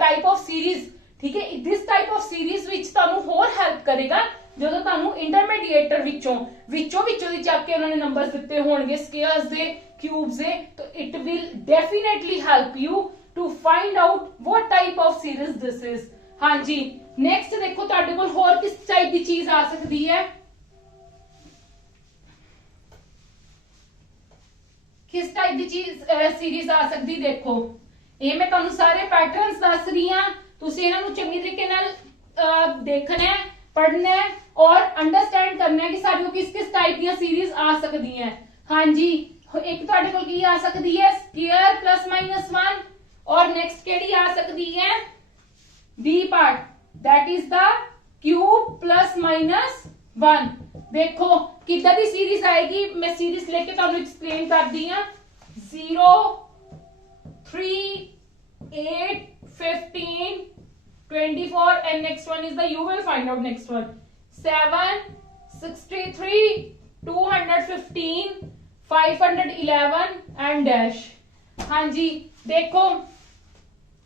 type of series ठीक है this type of series which ਤੁਹਾਨੂੰ ਹੋਰ help ਕਰੇਗਾ ਜਦੋਂ ਤੁਹਾਨੂੰ ਇੰਟਰਮੀਡੀਏਟਰ ਵਿੱਚੋਂ ਦੀ ਚੱਕ ਕੇ ਉਹਨਾਂ ਨੇ ਨੰਬਰਸ ਦਿੱਤੇ ਹੋਣਗੇ ਸਕੁਅਰਸ ਦੇ ਕਿਊਬਸ ਦੇ ਤਾਂ it will definitely help you to find out what type of series this is ਹਾਂਜੀ next ਦੇਖੋ ਤੁਹਾਡੇ ਕੋਲ ਹੋਰ ਕਿਸ ਟਾਈਪ ਦੀ ਚੀਜ਼ ਆ ਸਕਦੀ ਹੈ किस टाइप की चीज सीरीज आ सकती देखो ये मैं तुहानू सारे पैटर्न्स दस रही हां तुसी इन्हां नू चंगी तरीके नाल देखना है पढ़ना है और अंडरस्टैंड करना है कि साडे को किस टाइप दी सीरीज आ सकदी है हां जी एक तुहाडे कोल की आ सकदी है स्क्वायर प्लस माइनस 1 और नेक्स्ट केड़ी आ सकदी है B part that is the cube plus minus 1 देखो कितना दी सीरीज आएगी मैं सीरीज लेके तुहानू एक्सप्लेन कर दी हां 0 3 8 15 24 and next one is the you will find out next one 7 63 215 511 and dash हाँ जी देखो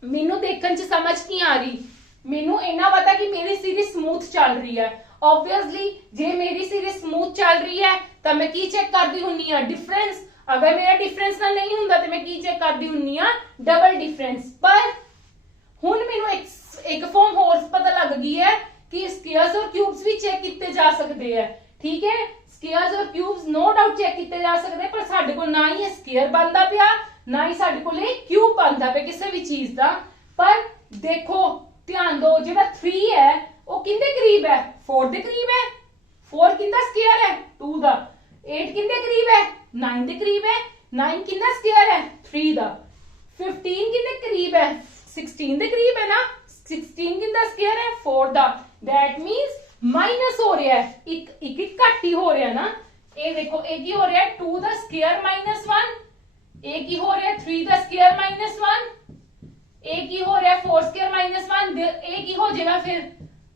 मेनू देखने च समझ नहीं आ रही मेनू इन्ना पता कि मेरी सीरीज स्मूथ चल रही है ऑब्वियसली जे मेरी सीरीज स्मूथ चल रही है तो मैं की चेक करती हुन्नी हां डिफरेंस अगर मेरा डिफरेंस ना नहीं हुंदा तो मैं की चेक करती हुन्नी हां डबल डिफरेंस पर हुण मेनू एक फॉर्म होर पता लग गई है कि स्क्वायर्स और क्यूब्स भी चेक किए जा सकते हैं ठीक है स्क्वायर्स और क्यूब्स नो डाउट चेक किए जा सकते पर साडे कोल ना ही स्क्वायर बनदा पिया ना ही साडे कोल क्यूब बनदा पिया किसी भी चीज दा पर देखो ध्यान दो जेड़ा 3 है वो किंदे करीब है 4 दे करीब है 4 किंदा स्क्वायर है 2 दा 8 किंदे करीब है 9 दे करीब है 9 किंदा स्क्वायर है 3 दा 15 किंदे करीब है 16 दे करीब है ना 16 किंदा स्क्वायर है 4 दा दैट मींस माइनस हो रहा है एक घट ही हो रहा है ना ये देखो एक ही हो रहा है 2 दा स्क्वायर माइनस 1 एक ही हो रहा है 3 दा स्क्वायर माइनस 1 एक ही हो रहा है 4 स्क्वायर माइनस 1 एक ही हो जाएगा फिर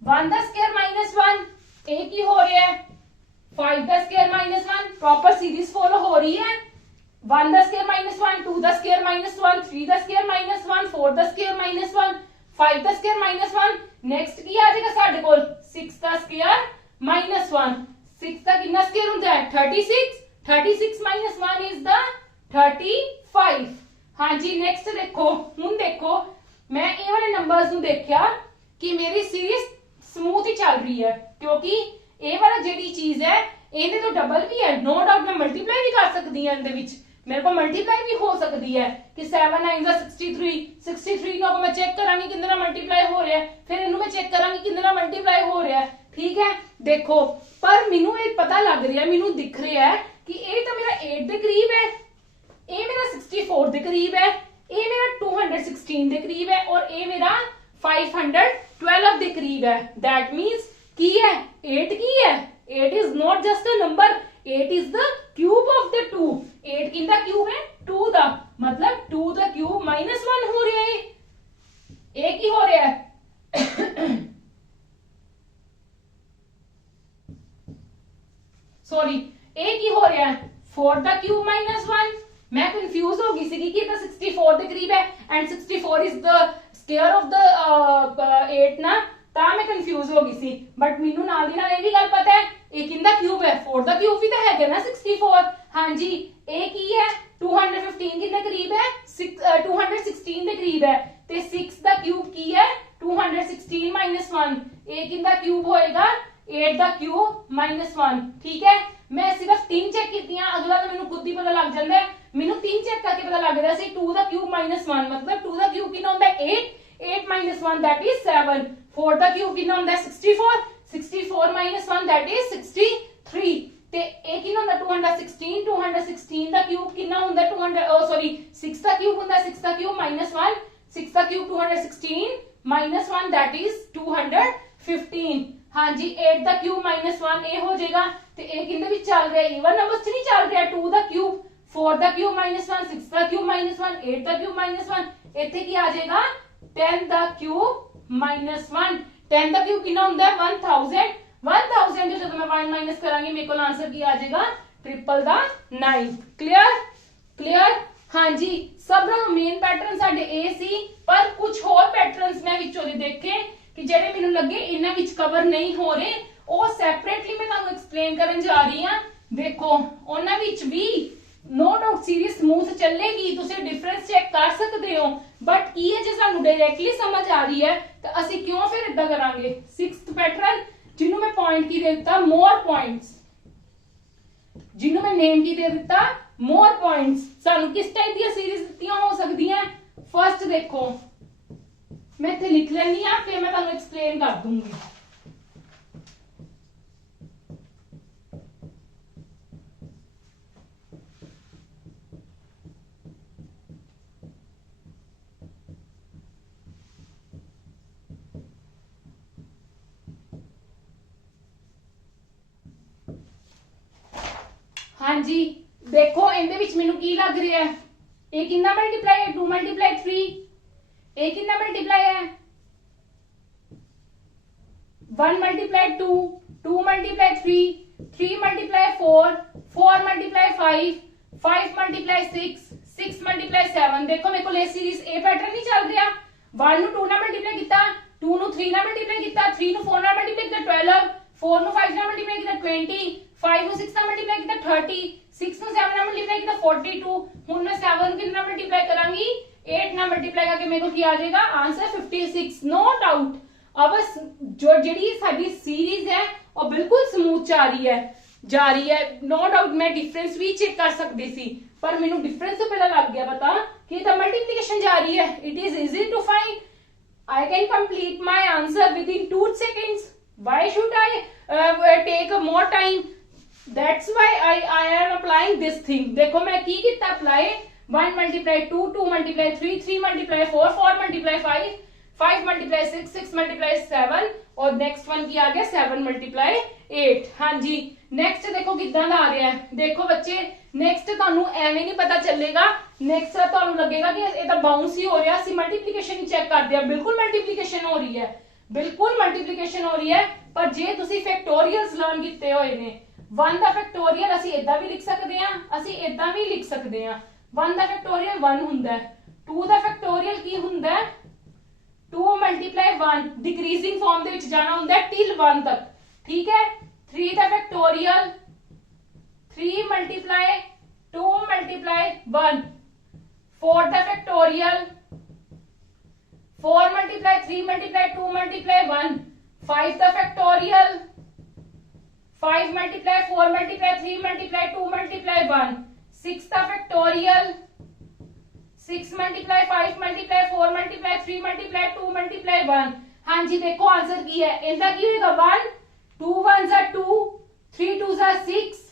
1 दा स्क्वायर माइनस 1 एक ही हो रहा है 5 दा square minus 1 proper series follow हो रही है 1 दा स्क्वायर माइनस 1 2 दा स्क्वायर माइनस 1 3 दा स्क्वायर माइनस 1 4 दा स्क्वायर माइनस 1 5 दा स्क्वायर माइनस 1 नेक्स्ट की आ जाएगा साडे कोल 6 दा स्क्वायर माइनस 1 6 दा कितना स्क्वायर होता है 36 माइनस 1 इज द 35 हाँ जी नेक्स्ट देखो हुन देखो मैं ये वाले नंबर्स नु देखया कि मेरी सीरीज स्मूथ ही चल रही है क्योंकि ये वाला जेडी चीज है ਇਹਦੇ तो डबल भी है नो डाउट मैं मल्टीप्लाई भी कर सकती हूं ਇਹਦੇ ਵਿੱਚ मेरे को मल्टीप्लाई भी हो सकती है कि 7 9 ਦਾ 63 का मैं चेक करांगी कितने ਨਾਲ मल्टीप्लाई हो रहा है फिर ਇਹਨੂੰ मैं चेक करांगी कितने ਨਾਲ मल्टीप्लाई हो रहा है ठीक है देखो पर ਮੈਨੂੰ ਇਹ पता लग रहा है ਮੈਨੂੰ दिख रहा है कि ਇਹ ਤਾਂ मेरा 8 ਦੇ करीब है ये मेरा 64 के करीब है ये मेरा 216 के करीब है और ये मेरा 512 के करीब है दैट मींस की है 8 की है 8 is not just a number 8 is the cube of the 2 8 किंदा क्यूब है 2 दा मतलब 2 दा क्यूब माइनस 1 हो रहा है एक ही हो रहा है 4 ਦਾ ਕਿਊਬ -1। मैं कंफ्यूज हो गई सी कि ये तो 64 ਦੇ ਕਰੀਬ ਹੈ and 64 is the square of the 8 ना, ਤਾਂ मैं कंफ्यूज हो गई सी। बट ਮੈਨੂੰ ਨਾਲ ਦੀ ਨਾਲ ਇਹ ਵੀ ਗੱਲ ਪਤਾ ਹੈ ਇਹ ਕਿੰਦਾ ਕਿਊਬ ਹੈ, 4 ਦਾ ਕਿਊਬ ਵੀ ਤਾਂ ਹੈਗਾ ਨਾ 64। ਹਾਂਜੀ ਇਹ ਕੀ ਹੈ 215 ਕਿੰਨੇ ਕਰੀਬ ਹੈ 216 ਦੇ ਕਰੀਬ ਹੈ ਤੇ 6 ਦਾ ਕਿਊਬ ਕੀ ਹੈ 216 -1। ਇਹ ਕਿੰਦਾ ਕਿਊਬ ਹੋਏਗਾ 8 ਦਾ ਕਿਊਬ -1। ठीक है मैं सिर्फ 3 चेक कीतियां, अगला तो मैंने खुद ही पता लग जाता है। मैंने 3 चेक करके पता लग रहा है 2 ਦਾ ਕਿਊਬ -1 मतलब 2 ਦਾ ਕਿਊਬ ਕਿੰਨਾ ਹੁੰਦਾ ਹੈ 8 -1 that is 7। 4 ਦਾ ਕਿਊਬ ਕਿੰਨਾ ਹੁੰਦਾ ਹੈ 64 -1 that is 63 ਤੇ ਇਹ ਕਿੰਨਾ ਹੁੰਦਾ 216 ਦਾ ਕਿਊਬ ਕਿੰਨਾ ਹੁੰਦਾ 6 ਦਾ ਕਿਊਬ ਹੁੰਦਾ 6 ਦਾ cube -1 6 the cube 216 -1 that is 215। हाँ जी 8 ਦਾ ਕਿਊਬ -1 ਇਹ ਹੋ ਜਾਏਗਾ ਤੇ ਇਹ ਕਿੰਦੇ ਵਿੱਚ ਚੱਲ ਰਿਹਾ ਇਵਨ ਨੰਬਰਸ ਚ ਨਹੀਂ ਚੱਲ ਰਿਹਾ 2 ਦਾ ਕਿਊਬ 4 ਦਾ ਕਿਊਬ -1 6 ਦਾ ਕਿਊਬ -1 8 ਦਾ ਕਿਊਬ -1 ਇੱਥੇ ਕੀ ਆ ਜਾਏਗਾ 10 ਦਾ ਕਿਊਬ -1। 10 ਦਾ ਕਿਊਬ ਕਿੰਨਾ ਹੁੰਦਾ ਹੈ 1000 ਜੋ ਜਦੋਂ ਮੈਂ 1 ਮਾਈਨਸ ਕਰਾਂਗੀ ਮੇਰੇ ਕੋਲ ਆंसर ਕੀ ਆ ਜਾਏਗਾ 999। ਕਲੀਅਰ हाँ जी सब नालों मेन पैटर्न साडे ए सी पर कुछ होर पैटर्न्स मैं विचों दे देखे कि जेडे मैनूं लगे इन्हां विच कवर नहीं हो रहे ਉਹ ਸੈਪਰੇਟਲੀ ਮੈਂ ਤੁਹਾਨੂੰ ਐਕਸਪਲੇਨ ਕਰਨ ਜਾ ਰਹੀ ਹਾਂ। ਦੇਖੋ ਉਹਨਾਂ ਵਿੱਚ ਵੀ नो डाउट सीरीज स्मूथ चलेगी, तुसी डिफरेंस चेक कर सकते हो बट की है जे सानू डायरेक्टली समझ आ रही है तो ਅਸੀਂ क्यों फिर इदा करांगे। 6th पैटर्न जिन्हों मैं पॉइंट की दे दिता मोर पॉइंट्स, जिन्हों मैं नेम की दे दिता मोर पॉइंट्स। सानू किस टाइप दी सीरीज दित्तियां हो सकदियां। फर्स्ट देखो मैं इत्थे लिख लैनी आ फिर मैं तुहानू एक्सप्लेन कर दूंगी। हाँ जी देखो इहदे विच मैनू की लग रहा है ये कितना मल्टीप्लाई है 2 × 3 ये कितना मल्टीप्लाई है 1 × 2 2 × 3 3 × 4 4 × 5 5 × 6 6 × 7। देखो मेरे को ये सीरीज ए पैटर्न नहीं चल रहा। 1 ਨੂੰ 2 ਨਾਲ ਮਲਟੀਪਲਾਈ ਕੀਤਾ 2 ਨੂੰ 3 ਨਾਲ ਮਲਟੀਪਲਾਈ ਕੀਤਾ 3 ਨੂੰ 4 ਨਾਲ ਮਲਟੀਪਲਾਈ ਕੀਤਾ 12 4 ਨੂੰ 5 ਨਾਲ ਮਲਟੀਪਲਾਈ ਕੀਤਾ 20 5 ਨੂੰ 6 ਨਾਲ ਮਲਟੀਪਲਾਈ ਕੀਤਾ 30 6 ਨੂੰ 7 ਨਾਲ ਮਲਟੀਪਲਾਈ ਕੀਤਾ 42 ਹੁਣ मैं 7 ਨੂੰ ਕਿੰਨਾ ਮਲਟੀਪਲਾਈ ਕਰਾਂਗੀ 8 ਨਾਲ ਮਲਟੀਪਲਾਈ करके मेरे को ਕੀ ਆ ਜਾਏਗਾ आंसर 56। नो डाउट अब जो ਜਿਹੜੀ ਸਾਡੀ ਸੀਰੀਜ਼ ਹੈ ਉਹ ਬਿਲਕੁਲ ਸਮੂਥ ਜਾ ਰਹੀ ਹੈ नो डाउट मैं डिफरेंस भी चेक कर सकती सी पर ਮੈਨੂੰ डिफरेंस ਤੋਂ ਪਹਿਲਾਂ ਲੱਗ ਗਿਆ पता कि ਤਾਂ मल्टीप्लिकेशन जा रही है। It is easy to find I can complete my answer within 2 seconds. Why should I take more time? That's why I am applying this thing. देखो मैं की कितना apply 1 × 2 2 × 3 3 × 4 4 × 5 5 × 6 6 × 7 और नेक्स्ट वन की आ गया 7 × 8। हाँ जी नेक्स्ट देखो कितना आ रहा है। देखो बच्चे नेक्स्ट ਤੁਹਾਨੂੰ ਐਵੇਂ ਨਹੀਂ पता चलेगा। नेक्स्ट ਤੁਹਾਨੂੰ लगेगा कि ਇਹ ਤਾਂ बाउंस ही हो रहा ਅਸੀਂ मल्टीप्लिकेशन ही चेक करते हैं। बिल्कुल मल्टीप्लिकेशन हो रही है, बिल्कुल मल्टीप्लिकेशन हो रही है। पर जे ਤੁਸੀਂ फैक्टोरियल्स लर्न ਕੀਤੇ ਹੋਏ ਨੇ 1 ਦਾ ਫੈਕਟੋਰੀਅਲ ਅਸੀਂ ਇਦਾਂ ਵੀ ਲਿਖ ਸਕਦੇ ਹਾਂ, ਅਸੀਂ ਇਦਾਂ ਵੀ ਲਿਖ ਸਕਦੇ ਹਾਂ। 1 ਦਾ ਫੈਕਟੋਰੀਅਲ 1 ਹੁੰਦਾ ਹੈ। 2 ਦਾ ਫੈਕਟੋਰੀਅਲ ਕੀ ਹੁੰਦਾ ਹੈ 2 × 1 डिक्रीजिंग फॉर्म ਦੇ ਵਿੱਚ ਜਾਣਾ ਹੁੰਦਾ ਹੈ till 1 ਤੱਕ। ठीक है 3 ਦਾ ਫੈਕਟੋਰੀਅਲ 3 × 2 × 1 4 ਦਾ ਫੈਕਟੋਰੀਅਲ 4 × 3 × 2 × 1 5 ਦਾ ਫੈਕਟੋਰੀਅਲ 5 × 4 × 3 × 2 × 1 6 ਦਾ ਫੈਕਟੋਰੀਅਲ 6 × 5 × 4 × 3 × 2 × 1। हाँ जी देखो आंसर की है इनका की होगा 1 2 1 are 2 3 2 are 6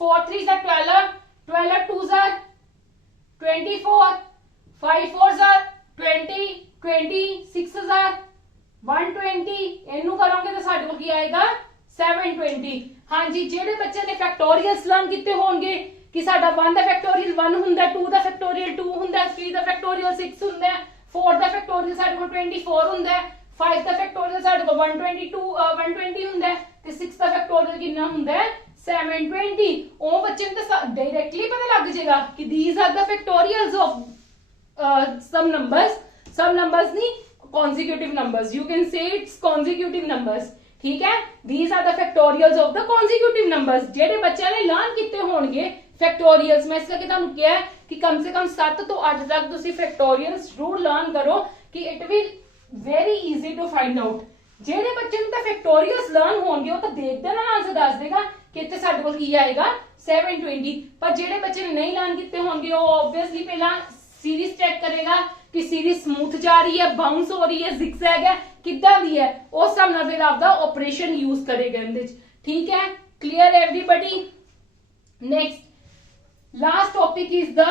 4 3 are 12 12 2 are 24 5 4 are 20 20 6 are 120 इनू करोगे तो साडे कोल की आएगा 720। हाँ जी जेडे बच्चे ने फैक्टोरियल्स लर्न किते होंगे कि साडा 1 ਦਾ ਫੈਕਟੋਰੀਅਲ 1 ਹੁੰਦਾ 2 ਦਾ ਫੈਕਟੋਰੀਅਲ 2 ਹੁੰਦਾ 3 ਦਾ ਫੈਕਟੋਰੀਅਲ 6 ਹੁੰਦਾ 4 ਦਾ ਫੈਕਟੋਰੀਅਲ ਸਾਡੇ ਕੋਲ 24 ਹੁੰਦਾ 5 ਦਾ ਫੈਕਟੋਰੀਅਲ ਸਾਡੇ ਕੋਲ 120 ਹੁੰਦਾ ਤੇ 6 ਦਾ ਫੈਕਟੋਰੀਅਲ ਕਿੰਨਾ ਹੁੰਦਾ 720 ਉਹ ਬੱਚੇ ਨੂੰ ਤਾਂ ਡਾਇਰੈਕਟਲੀ ਪਤਾ ਲੱਗ ਜਾਏਗਾ ਕਿ these are the factorials of some numbers नहीं consecutive numbers, you can say it's consecutive numbers, ठीक है। these are the factorials of the consecutive numbers ਜਿਹੜੇ ਬੱਚਿਆਂ ਨੇ ਲਰਨ ਕੀਤੇ ਹੋਣਗੇ ਫੈਕਟੋਰੀਅਲਸ। ਮੈਂ ਇਸ ਕਰਕੇ ਤੁਹਾਨੂੰ ਕਿਹਾ ਹੈ ਕਿ ਕਮ ਸੇ ਕਮ 7 ਤੋਂ 8 ਤੱਕ ਤੁਸੀਂ ਫੈਕਟੋਰੀਅਲਸ ਜ਼ਰੂਰ ਲਰਨ ਕਰੋ ਕਿ it will very easy to find out. ਜਿਹੜੇ ਬੱਚੇ ਨੂੰ ਤਾਂ ਫੈਕਟੋਰੀਅਲਸ ਲਰਨ ਹੋਣਗੇ ਉਹ ਤਾਂ ਦੇਖਦੇ ਨਾਲ ਆਂਸਰ ਦੱਸ ਦੇਗਾ ਕਿ ਇੱਥੇ ਸਾਡੇ ਕੋਲ ਕੀ ਆਏਗਾ 720। ਪਰ ਜਿਹੜੇ ਬੱਚੇ ਨੇ ਨਹੀਂ ਲਰਨ ਕੀਤੇ ਹੋਣਗੇ ਉਹ ਆਬਵੀਅਸਲੀ ਪਹਿਲਾਂ सीरीज चेक करेगा कि सीरीज स्मूथ जा रही है, बाउंस हो रही है, zigzag है, कितना दी है, उस हिसाब नाल फिर आपदा ऑपरेशन यूज करेगा इहदे विच, ठीक है। Clear everybody. Next last topic is the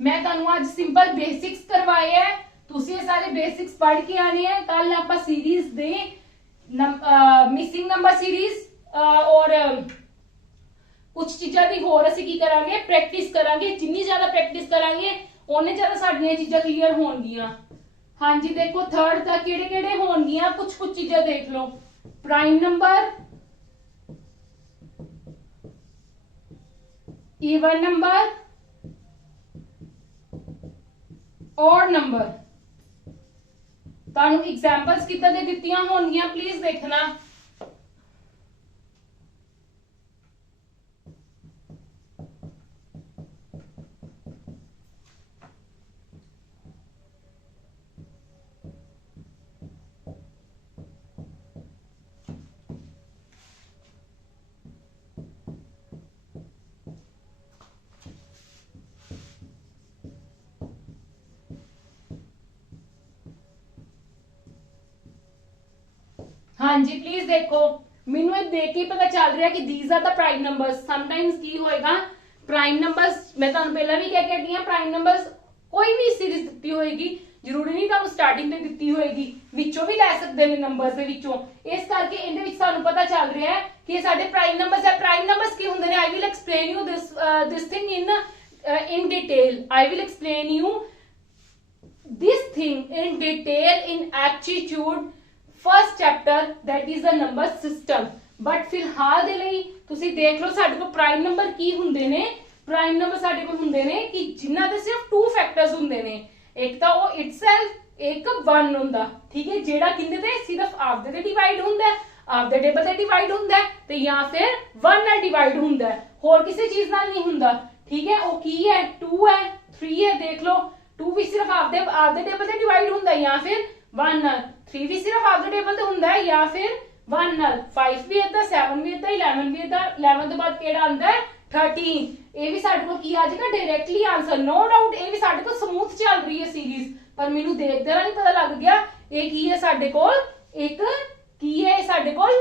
मैं तुहानू आज सिंपल बेसिक्स करवाए है, तुसी ये सारे बेसिक्स पढ़ के आने हैं। कल आपां सीरीज दे मिसिंग नंबर सीरीज और कुछ चीज़ां दी होर असीं की करांगे, प्रैक्टिस करांगे। जिन्नी ज्यादा प्रैक्टिस करांगे उन्ने ज्यादा साडीआं चीज़ां क्लीयर होणगियां। हाँ जी, देखो थर्ड तक किहड़े-किहड़े होणगियां, कुछ चीज़ां देख लो। Prime number, even number, odd number. तुहानू एग्जांपल्स किदां दे दित्तियां होणगियां प्लीज देखना। हाँ जी प्लीज देखो, मैनू देख के पता चल रहा है कि these are the prime numbers. Sometimes की होएगा प्राइम नंबर्स, मैं तुहानू पहला भी कह के हटी हां, प्राइम नंबर्स कोई भी सीरीज दित्ती होएगी, जरूरी नहीं तुहानू स्टार्टिंग ते दित्ती होएगी, विचों भी लै सकदे ने नंबर्स दे विचों। इस करके इहदे विच सानू पता चल रहा है कि ये साडे प्राइम नंबर्स है। प्राइम नंबर्स की हुंदे ने, I will explain you this thing in detail. I will explain you this thing in detail in aptitude first chapter, that is the number system. But फिलहाल दे लई तुसी देख लो साडे कोल प्राइम नंबर की हुंदे ने। प्राइम नंबर साडे कोल हुंदे ने कि जिन्हां दे सिर्फ 2 फैक्टर्स हुंदे ने, एक तां ओ इटसेल्फ, एक 1 हुंदा, ठीक है, जेड़ा किंदे ते सिर्फ आपदे ते डिवाइड हुंदा है, आपदे टेबल ते डिवाइड हुंदा है, ते या फिर 1 नाल डिवाइड हुंदा है, होर किसी चीज नाल नहीं हुंदा, ठीक है। ओ की है 2 है, 3 है, देख लो 2 भी सिर्फ आपदे टेबल ते डिवाइड हुंदा है या फिर 1 नाल, 3 भी सिर्फ आपदे टेबल ते हुंदा है या फिर 1 नाल, 5 भी इदा, 7 भी इदा, 11 भी इदा, 11 तो बाद केड़ा आंदा है 13। ये भी साडे कोल की आ जाएगा डायरेक्टली आंसर, नो डाउट। ये भी साडे कोल स्मूथ चल रही है सीरीज, पर मैनू देखदे नहीं पता लग गया ये की है साडे कोल, एक की है साडे कोल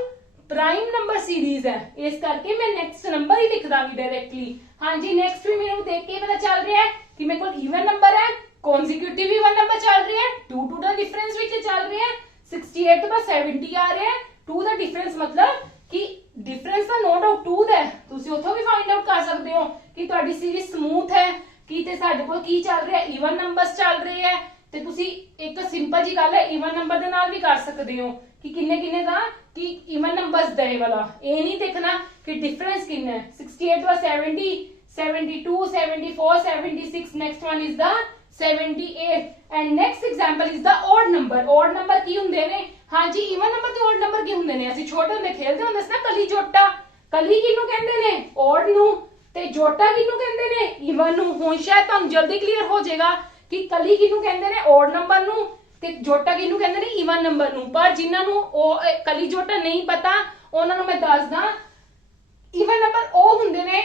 प्राइम नंबर सीरीज है। इस करके मैं नेक्स्ट नंबर ही लिख दांगी डायरेक्टली। हाँ जी, नेक्स्ट भी मैनू देख के पता चल रहा है कि मेरे कोल इवन नंबर है, कॉन्जिक्यूटिव इवन नंबर चल रही है, 2 टू द डिफरेंस विच चल रही है, 68 तो 70 आ रहा है, 2 द डिफरेंस मतलब कि डिफरेंस का नो डाउट 2 दा है, तुसी उथों भी फाइंड आउट कर सकते हो कि तुहाडी सीरीज स्मूथ है कि ते साडे कोल की चल रहा है, इवन नंबर्स चल रहे हैं। ते तुसी एक सिंपल जी गल है इवन नंबर दे नाल भी कर सकते हो कि किन्ने किन्ने दा, कि इवन नंबर्स दे वाला, ये नहीं देखना कि डिफरेंस किन्ना है। 68 वा 70, 72, 74, 76, next one is the 78 and next example is the odd number. Odd number की हुंदे ने, हाँ जी, इवन नंबर ते ऑड नंबर की हुंदे ने। असि छोटे हुंदे खेलदे हुंदे सी ना कली जोटा, कली किनू कहंदे ने ऑड नू, ते जोटा किनू कहंदे ने इवन नू। हुण शायद तुहानू जल्दी क्लियर हो जाएगा कि कली किनू कहंदे ने ऑड नंबर नू, ते जोटा किनू कहंदे ने इवन नंबर नू। पर जिन्हां नू कली जोटा नहीं पता उन्हां नू मैं दसदा, इवन नंबर ओ हुंदे ने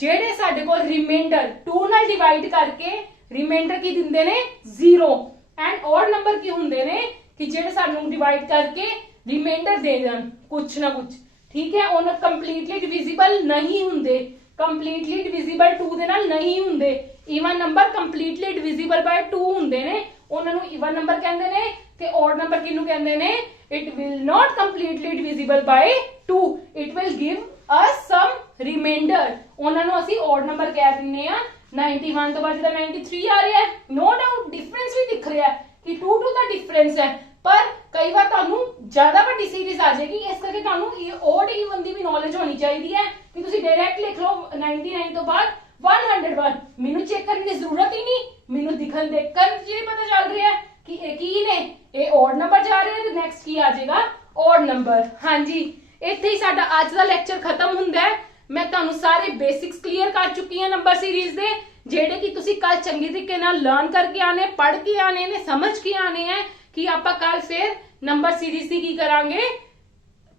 जेड़े साडे कोल रिमाइंडर 2 नाल डिवाइड करके रिमाइंडर की दिंदे ने 0, एंड ऑड नंबर की हुंदे ने कि जेड़े सानू डिवाइड करके रिमाइंडर दे देन कुछ ना कुछ, ठीक है। उन्हें कंप्लीटली डिविजिबल नहीं हुंदे, कंप्लीटली डिविजिबल 2 दे नाल नहीं हुंदे। Even number completely divisible by 2 हुंदे ने, उन्हां नू इवन नंबर कहंदे ने, ते ऑड नंबर किनू कहंदे ने, it will not completely divisible by 2, it will give us some reminder. उन्हां नू असीं ऑड नंबर कह दिंदे आ। 91 तो बाद 93 आ रहा है, नो डाउट डिफरेंस भी दिख रहा है कि 2 टू द डिफरेंस है, ਪਰ ਕਈ ਵਾਰ ਤੁਹਾਨੂੰ ਜ਼ਿਆਦਾ ਵੱਡੀ ਸੀਰੀਜ਼ ਆ ਜਾਏਗੀ, ਇਸ ਕਰਕੇ ਤੁਹਾਨੂੰ ਇਹ ਓਡ ਈਵਨ ਦੀ ਵੀ ਨੌਲੇਜ ਹੋਣੀ ਚਾਹੀਦੀ ਹੈ ਕਿ ਤੁਸੀਂ ਡਾਇਰੈਕਟ ਲਿਖ ਲਓ 99 ਤੋਂ ਬਾਅਦ 101, ਮੈਨੂੰ ਚੈੱਕ ਕਰਨ ਦੀ ਜ਼ਰੂਰਤ ਹੀ ਨਹੀਂ, ਮੈਨੂੰ ਦਿਖਣ ਦੇਖਣ ਜੀ ਪਤਾ ਚੱਲ ਰਿਹਾ ਹੈ ਕਿ ਇਹ ਕੀ ਨੇ, ਇਹ ਓਡ ਨੰਬਰ ਜਾ ਰਹੇ ਤੇ ਨੈਕਸਟ ਕੀ ਆ ਜਾਏਗਾ, ਓਡ ਨੰਬਰ। ਹਾਂਜੀ, ਇੱਥੇ ਹੀ ਸਾਡਾ ਅੱਜ ਦਾ ਲੈਕਚਰ ਖਤਮ ਹੁੰਦਾ ਹੈ। ਮੈਂ ਤੁਹਾਨੂੰ ਸਾਰੇ ਬੇਸਿਕਸ ਕਲੀਅਰ ਕਰ ਚੁੱਕੀ ਹਾਂ ਨੰਬਰ ਸੀਰੀਜ਼ ਦੇ, ਜਿਹੜੇ ਕਿ ਤੁਸੀਂ ਕੱਲ ਚੰਗੇ ਤਰੀਕੇ ਨਾਲ ਲਰਨ ਕਰਕੇ ਆਣੇ, ਪੜ੍ਹ ਕੇ ਆਣੇ ਨੇ, ਸਮਝ ਕੇ ਆਣੇ ਹੈ ਕਿ ਆਪਾਂ ਕੱਲ ਫਿਰ ਨੰਬਰ ਸੀਰੀਜ਼ ਦੀ ਕੀ ਕਰਾਂਗੇ,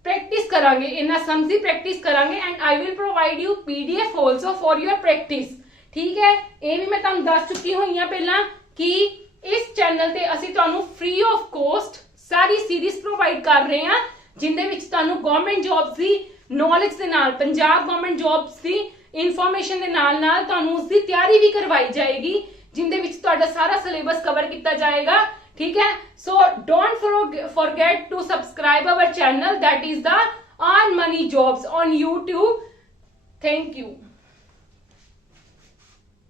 ਪ੍ਰੈਕਟਿਸ ਕਰਾਂਗੇ, ਇਹਨਾਂ ਸਮਝ ਦੀ ਪ੍ਰੈਕਟਿਸ ਕਰਾਂਗੇ and I will provide you PDF also for your practice. ਠੀਕ ਹੈ, ਇਹ ਵੀ ਮੈਂ ਤੁਹਾਨੂੰ ਦੱਸ ਚੁੱਕੀ ਹੋਈ ਹਾਂ ਪਹਿਲਾਂ ਕਿ ਇਸ ਚੈਨਲ ਤੇ ਅਸੀਂ ਤੁਹਾਨੂੰ free of cost sorry series provide ਕਰ ਰਹੇ ਹਾਂ, ਜਿੰਦੇ ਵਿੱਚ ਤੁਹਾਨੂੰ ਗਵਰਨਮੈਂਟ ਜੌਬਸ ਦੀ ਨੌਲੇਜ ਦੇ ਨਾਲ, ਪੰਜਾਬ ਗਵਰਨਮੈਂਟ ਜੌਬਸ ਦੀ ਇਨਫੋਰਮੇਸ਼ਨ ਦੇ ਨਾਲ ਨਾਲ ਤੁਹਾਨੂੰ ਉਸ ਦੀ ਤਿਆਰੀ ਵੀ ਕਰਵਾਈ ਜਾਏਗੀ, ਜਿੰਦੇ ਵਿੱਚ ਤੁਹਾਡਾ ਸਾਰਾ ਸਿਲੇਬਸ ਕਵਰ ਕੀਤਾ ਜਾਏਗਾ। ठीक है, so don't forget to subscribe our channel, that is the Earn Money Jobs on YouTube. Thank you.